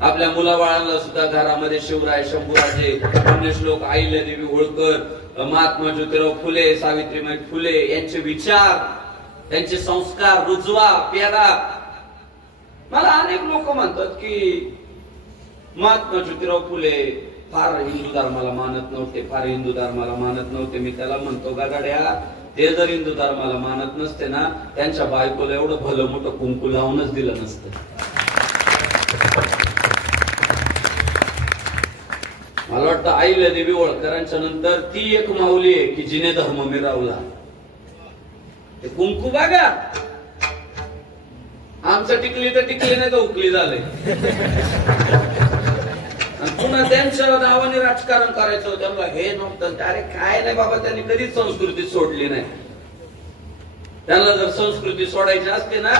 आपल्या मुलाबाळांना सुद्धा घरामध्ये शिवराय, शंभूराजे, पुण्यश्लोक अहिल्यादेवी होळकर, महात्मा ज्योतिराव फुले, सावित्रीबाई फुले यांचे विचार, त्यांचे संस्कार रुजवा, पेरा. मला अनेक लोक म्हणतात की महात्मा ज्योतिराव फुले फार हिंदू धर्माला मानत नव्हते, फार हिंदू धर्माला मानत नव्हते. मी त्याला म्हणतो गाड्या, ते जर हिंदू धर्माला मानत नसते ना, त्यांच्या बायकोला एवढं भलं मोठं कुंकू लावूनच दिलं नसतं. मला वाटतं अहिल्यादेवी होळकरांच्या नंतर ती एक माऊली आहे की जिने धर्म मिरवला. ते कुंकू बघा, आमचं टिकली तर टिकली, नाही तर उकली झाले. पुन्हा त्यांच्या नावाने राजकारण करायचं, त्यांना हे नव्हतं. अरे काय नाही बाबा, त्यांनी कधीच संस्कृती सोडली नाही. त्यांना जर संस्कृती सोडायची असते ना,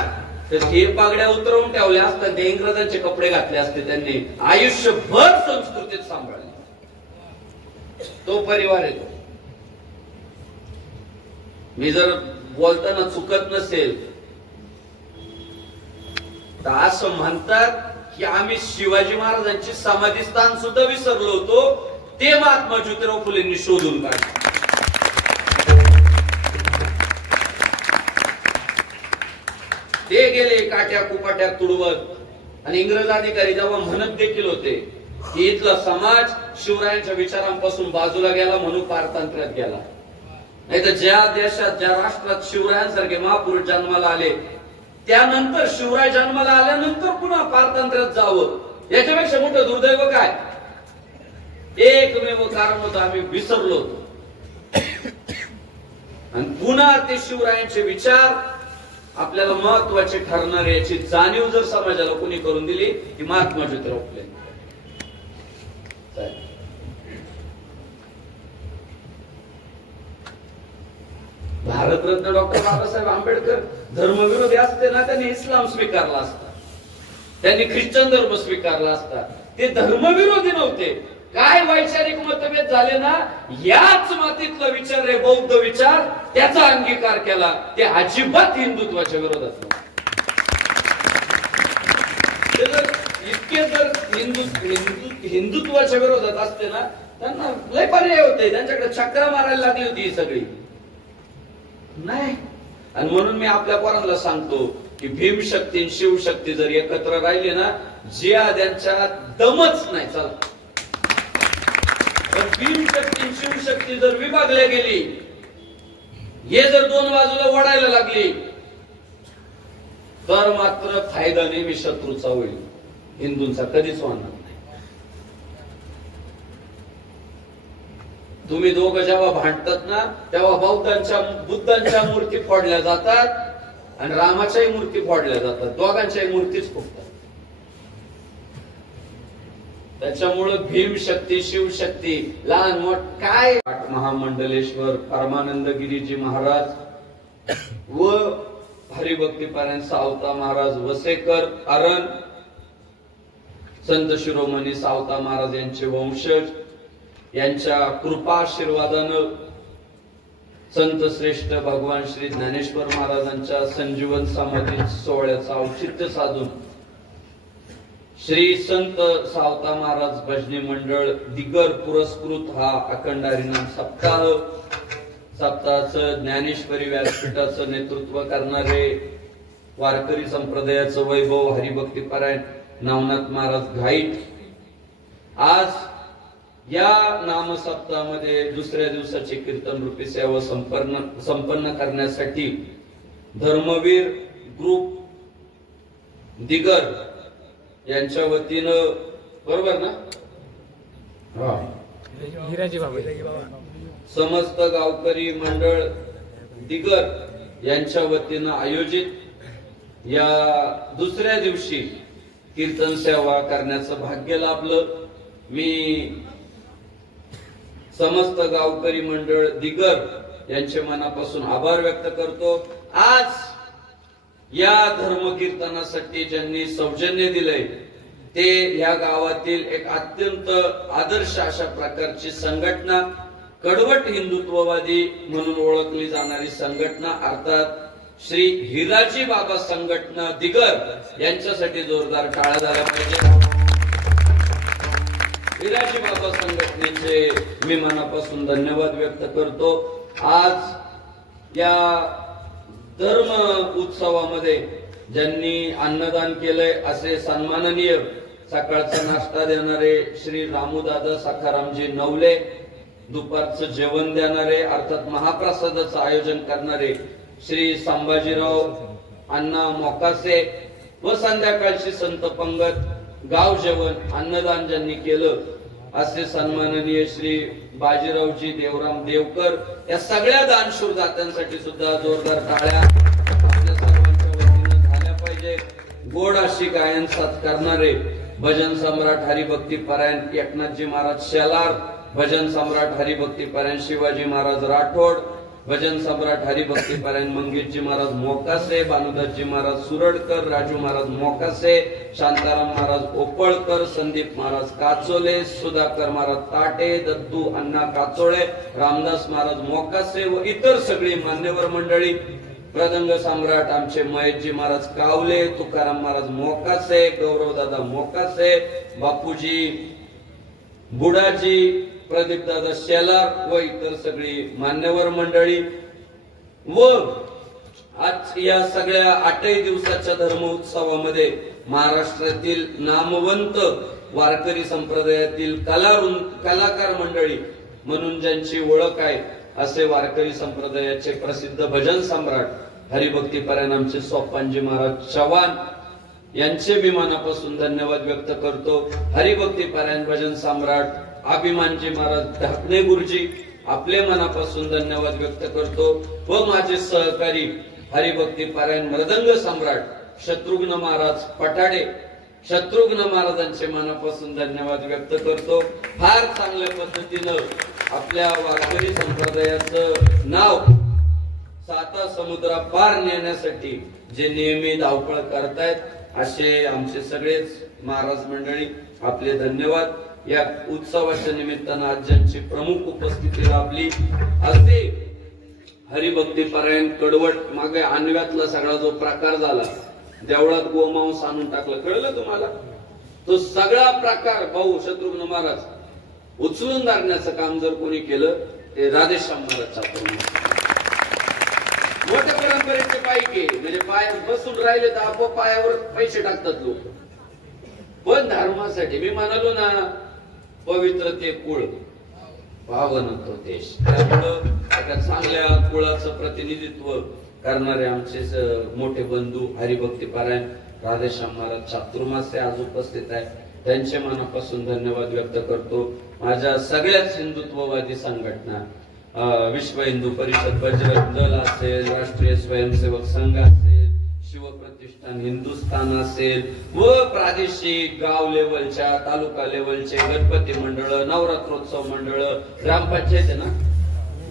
तर हे पागड्या उतरवून ठेवल्या असतात, ते इंग्रजांचे कपडे घातले असते. त्यांनी आयुष्यभर संस्कृतीत सांभाळली. तो परिवार आहे तो. मी जर बोलताना चुकत नसेल तर असं म्हणतात की आम्ही शिवाजी महाराजांची समाधी स्थान सुद्धा विसरलो होतो, ते महात्मा ज्योतिराव फुलेंनी शोधून काढले. ते गेले काट्या कुपाट्या तुडवत, आणि इंग्रज अधिकारी जेव्हा म्हणत देखील होते की इथला समाज शिवरायांच्या विचारांपासून बाजूला गेला म्हणून पारतंत्र्यात गेला. नाही तर ज्या देशात, ज्या राष्ट्रात शिवरायांसारखे महापुरुष जन्माला आले, त्यानंतर शिवराय जन्माला आल्यानंतर पुन्हा पारतंत्र्यात जावं, याच्यापेक्षा मोठं दुर्दैव काय? एकमेव कारण होतं, आम्ही विसरलो होतो. आणि पुन्हा ते शिवरायांचे विचार आपल्याला महत्वाचे ठरणार याची जाणीव जर समाजाला कोणी करून दिली ती महात्मा ज्योतिराव फुले. भारतरत्न डॉक्टर बाबासाहेब आंबेडकर धर्मविरोधी असते ना, त्यांनी इस्लाम स्वीकारला असता, त्यांनी ख्रिश्चन धर्म स्वीकारला असता. ते धर्मविरोधी नव्हते. काय वैचारिक मतभेद झाले ना, याच मातीतला विचार आहे बौद्ध विचार, त्याचा अंगीकार केला. ते अजिबात हिंदुत्वाच्या विरोधात नव्हते. इतके जर हिंदुत्वाच्या विरोधात असते ना, त्यांना लय पर्याय होते, त्यांच्याकडे चक्र मारायला लागली होती ही सगळी. नाही. आणि म्हणून मी आपल्या पोरांना सांगतो की भीमशक्ती आणि शिवशक्ती जर एकत्र राहिले ना, जिहाद्यांच्या दमच नाही. चला, पण भीमशक्ती आणि शिवशक्ती जर विभागल्या गेली, हे जर दोन बाजूला वडायला लागली, तर मात्र फायदा नेहमी शत्रूचा होईल, हिंदूंचा कधीच होणार नाही. तुम्ही दोघं जेव्हा भांडतात ना, तेव्हा बुद्धांच्या मूर्ती फोडल्या जातात आणि रामाच्याही मूर्ती फोडल्या जातात, दोघांच्याही मूर्तीच फुटतात. त्याच्यामुळं भीमशक्ती शिवशक्ती लहान मोठ काय. महामंडलेश्वर परमानंदगिरीजी महाराज व हरिभक्तीपरायण सावता महाराज वसेकर अरण, संत शिरोमणी सावता महाराज यांचे वंशज यांच्या कृपाशीर्वादानं संत श्रेष्ठ भगवान श्री ज्ञानेश्वर महाराजांच्या संजीवन समाधी सोहळ्याचं औचित्य साधून श्री संत सावता महाराज भजनी मंडळ दिगर पुरस्कृत हा अखंड हरिनाम सप्ताहाचं ज्ञानेश्वरी व्यासपीठाचं नेतृत्व करणारे वारकरी संप्रदायाचं वैभव हरिभक्तीपरायण नवनाथ महाराज घाईट आज या नाम सप्ताहामध्ये दुसऱ्या दिवसाची कीर्तन रूपी सेवा संपन्न करण्यासाठी धर्मवीर ग्रुप दिगर यांच्या वतीनं, बरोबर ना, हिराजी बाबा, समस्त गावकरी मंडळ दिगर यांच्या वतीनं आयोजित या दुसऱ्या दिवशी कीर्तन सेवा करण्याचं भाग्य लाभलं. मी समस्त गावकरी मंडळ दिगर यांचे मनापासून आभार व्यक्त करतो. आज या धर्मकीर्तनासाठी ज्यांनी सौजन्य दिलंय ते या गावातील एक अत्यंत आदर्श अशा प्रकारची संघटना कडवट हिंदुत्ववादी म्हणून ओळखली जाणारी संघटना अर्थात श्री हिराजी बाबा संघटना दिगर यांच्यासाठी जोरदार टाळ्या झाल्या पाहिजे. हिराजी बाबा संघटनेचे मी मनापासून धन्यवाद व्यक्त करतो. आज या धर्म उत्सवामध्ये ज्यांनी अन्नदान केलंय असे सन्माननीय सकाळचा नाश्ता देणारे श्री रामूदादा सखारामजी नवले, दुपारचं जेवण देणारे अर्थात महाप्रसादाचं आयोजन करणारे श्री संभाजीराव अण्णा मोकासे व संध्याकाळची संत पंगत गाव जेवण अन्नदान ज्यांनी केलं असे सन्माननीय श्री बाजीरावजी देवराम देवकर या सगळ्या दानशूर दात्यांसाठी सुद्धा जोरदार टाळ्या आपल्या सर्वांच्या वतीनं झाल्या पाहिजे. गोड अशी गायन साथ करणारे भजन सम्राट हरिभक्ती परायण एकनाथजी महाराज शेलार, भजन सम्राट हरिभक्ती परायण शिवाजी महाराज राठोड, भजन सम्राट हरिभक्ती परायण मंगेशजी महाराज मोकासे, भानुदासजी महाराज सुरडकर, राजू महाराज मोकासे, शांताराम महाराज ओपळकर, संदीप महाराज काचोले, सुधाकर महाराज ताटे, दत्तू अण्णा काचोळे, रामदास महाराज मोकासे व इतर सगळी मान्यवर मंडळी, प्रदंग सम्राट आमचे महेशजी महाराज कावले, तुकाराम महाराज मोकासे, गौरवदादा मोकासे, बापूजी बुडाजी, प्रदीप दादा शेलार व इतर सगळी मान्यवर मंडळी व आज या सगळ्या 8 दिवसाच्या धर्म उत्सवामध्ये महाराष्ट्रातील नामवंत वारकरी संप्रदायातील कलाकार मंडळी म्हणून ज्यांची ओळख आहे असे वारकरी संप्रदायाचे प्रसिद्ध भजन सम्राट हरिभक्ती परायण आमचे सोपानजी महाराज चव्हाण यांचे मी मनापासून धन्यवाद व्यक्त करतो. हरिभक्ती परायण भजन सम्राट अभिमानजी महाराज ढाकणे गुरुजी आपले मनापासून धन्यवाद व्यक्त करतो व माझे सहकारी हरिभक्ती परायण मृदंग सम्राट शत्रुघ्न महाराज पटाडे शत्रुघ्न महाराजांचे मनापासून धन्यवाद व्यक्त करतो. फार चांगल्या पद्धतीनं आपल्या वारकरी संप्रदायाचं नाव 7 समुद्रा पार नेण्यासाठी जे नेहमी धावपळ करतायत असे आमचे सगळेच महाराज मंडळी आपले धन्यवाद. या उत्सवाच्या निमित्तानं आज ज्यांची प्रमुख उपस्थिती लाभली असे हरिभक्ती परायण कडवट मागे आणव्यातला सगळा जो प्रकार झाला, देवळात गोमांस आणून टाकलं, कळलं तुम्हाला? तो सगळा प्रकार भाऊ शत्रुघ्न महाराज उचलून धरण्याचं काम जर कोणी केलं ते राधेश्याम महाराज चातुर्मास मोठ्या परंपरेचे पायके म्हणजे पाय बसून राहिले तर आपोआप पायावर पैसे टाकतात लोक. पण धर्मासाठी मी म्हणालो ना, पवित्र ते कुळ पावन तो देश, त्यामुळं एका चांगल्या कुळाचं प्रतिनिधित्व करणारे आमचे मोठे बंधू हरिभक्ती परायण राधेश्याम महाराज चातुर्मासे आज उपस्थित आहे. त्यांच्या मनापासून धन्यवाद व्यक्त करतो. माझ्या सगळ्याच हिंदुत्ववादी संघटना विश्व हिंदू परिषद, बजरंग दल असेल, राष्ट्रीय स्वयंसेवक संघ असेल, शिवप्रतिष्ठान हिंदुस्थान असेल व प्रादेशिक गाव लेवलच्या तालुका लेवलचे गणपती मंडळ, नवरात्रोत्सव मंडळ, ग्रामपंचायत आहे ना,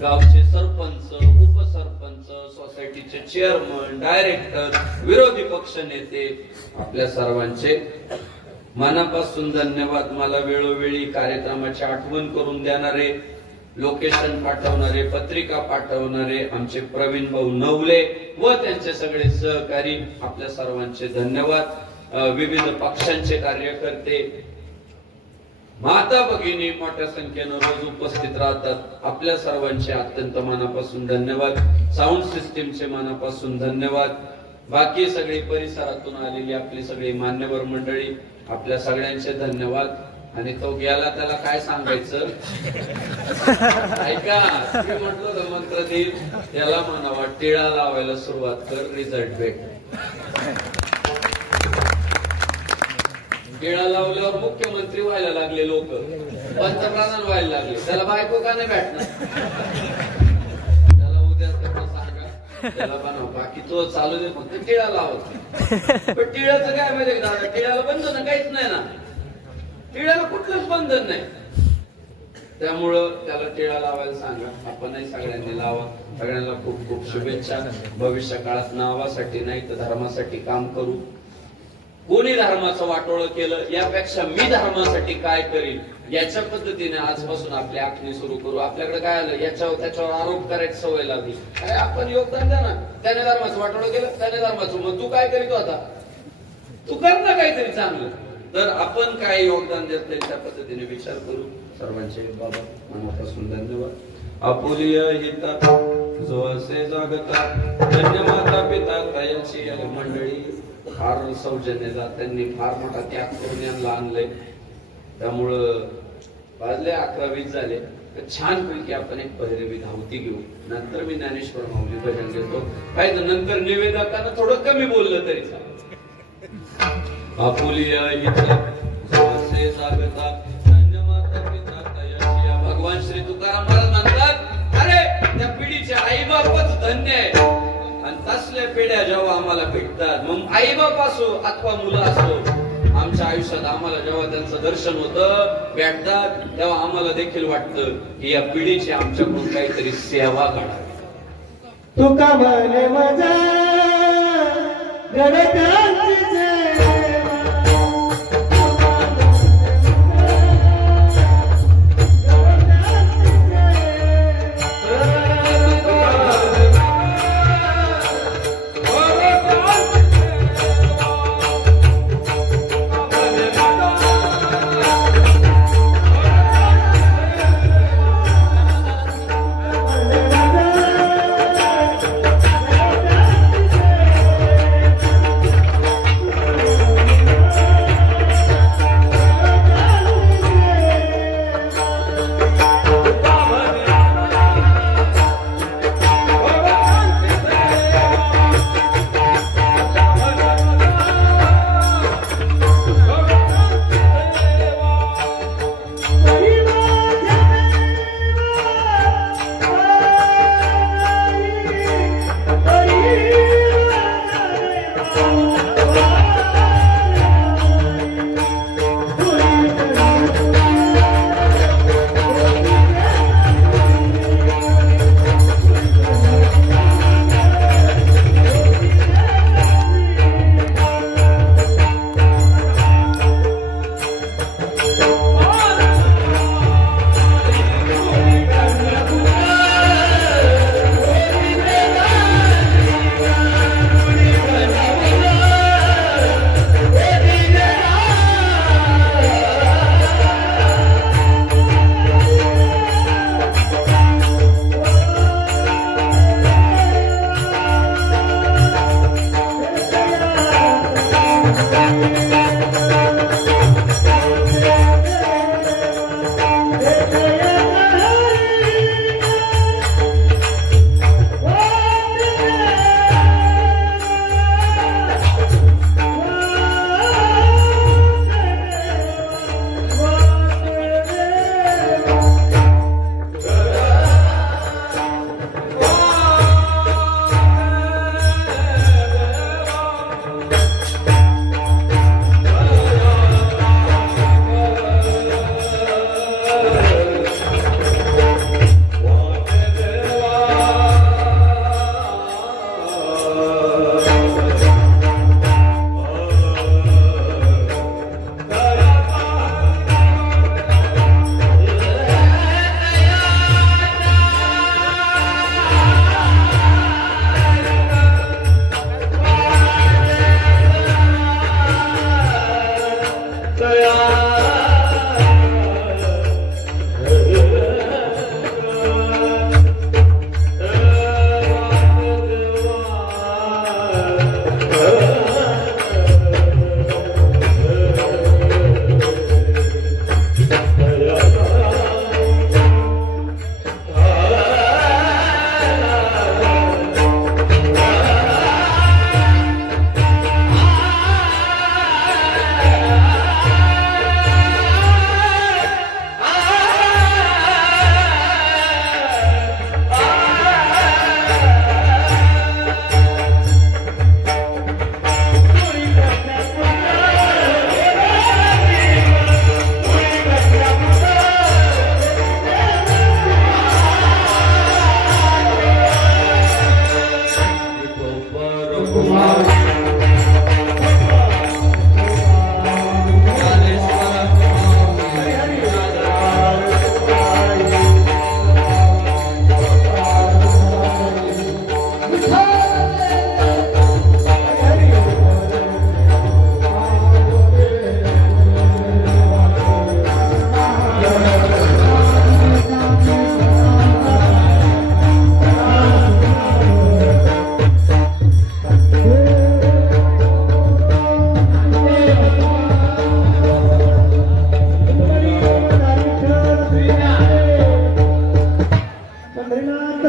गावचे सरपंच, उपसरपंच, सोसायटीचे चेअरमन, डायरेक्टर, विरोधी पक्ष नेते आपल्या सर्वांचे मनापासून धन्यवाद. मला वेळोवेळी कार्यक्रमाची आठवण करून देणारे, लोकेशन पाठवणारे, पत्रिका पाठवणारे आमचे प्रवीण भाऊ नवले व त्यांचे सगळे सहकारी आपल्या सर्वांचे धन्यवाद. विविध पक्षांचे कार्यकर्ते, माता भगिनी मोठ्या संख्येनं रोज उपस्थित राहतात, आपल्या सर्वांचे अत्यंत मनापासून धन्यवाद. साऊंड सिस्टीमचे मनापासून धन्यवाद. बाकी सगळी परिसरातून आलेली आपली सगळी मान्यवर मंडळी आपल्या सगळ्यांचे धन्यवाद. आणि तो गेला त्याला काय सांगायचं ऐका, मी म्हटलं तर मंत्र देईल त्याला म्हणावा टिळा लावायला सुरुवात कर, रिझल्ट भेट. टिळा लावल्यावर मुख्यमंत्री व्हायला लागले लोक, पंतप्रधान व्हायला लागले, त्याला बायको का नाही भेटणार? त्याला उद्या सांगा, त्याला बनव, बाकी तो चालू दे, फक्त टिळा लावत. पण टिळाचं काय माहिती दादा, टिळाला बंधन काहीच नाही ना, टिळाला कुठलंच बंधन नाही. त्यामुळं त्याला टिळा लावायला सांगा, आपणही सगळ्यांनी लावा. सगळ्यांना खूप खूप शुभेच्छा. भविष्य काळात नावासाठी नाही तर धर्मासाठी काम करू. कोणी धर्माचं वाटोळं केलं, यापेक्षा मी धर्मासाठी काय करीन, याच्या पद्धतीने आजपासून आपली आखणी सुरू करू. आपल्याकडे काय आलं, याच्यावर त्याच्यावर आरोप करायची सवय लागली. अरे आपण योगदान द्या ना, त्याने धर्माचं वाटोळं केलं, त्याने धर्माचं, मग तू काय करीत होता, तू कर ना काहीतरी चांगलं. तर आपण काय योगदान देत नाही त्या पद्धतीने विचार करू. सर्वांचे बाबा मनापासून धन्यवाद. आपुलिय हिता जो असे जागता, धन्य माता पिता तयाची मंडळी फार सौजन्य, त्यांनी फार मोठा त्याग करून यांना आणलंय. त्यामुळं वाजले 11:20 झाले. छान पैकी आपण एक पहिली धावती घेऊ, नंतर मी ज्ञानेश्वर माऊली भजन घेतो. पाहिजे नंतर निवेदकांना थोडं कमी बोललं तरी चालेल. आपुलिय हिता जो असे जागता, धन्य माता पिता तयाची. भगवान श्री तुकाराम महाराज म्हणतात, अरे त्या पिढीचे आई बापच धन्य आहे. आणि तसल्या पिढ्या जेव्हा आम्हाला भेटतात, मग आई बाप असो अथवा मुलं असो, आमच्या आयुष्यात आम्हाला जेव्हा त्यांचं दर्शन होतं, भेटतात, तेव्हा आम्हाला देखील वाटतं की या पिढीची आमच्याकडून काहीतरी सेवा घडावी. तुका म्हणे माझा गणकांची सेवा,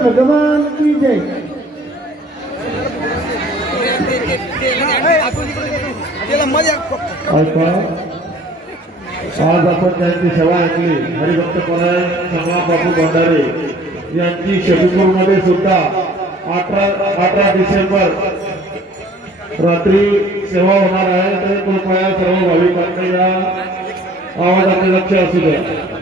भगवान की जय. आज आपण त्यांची सेवा ऐकली. हरिभक्त परायण संग्राम बापू भंडारे यांची शबीपूरमध्ये सुद्धा 18 डिसेंबर रात्री सेवा होणार आहे. तर कृपया सर्व भाविकांना या आवाजाचे लक्ष असू द्या.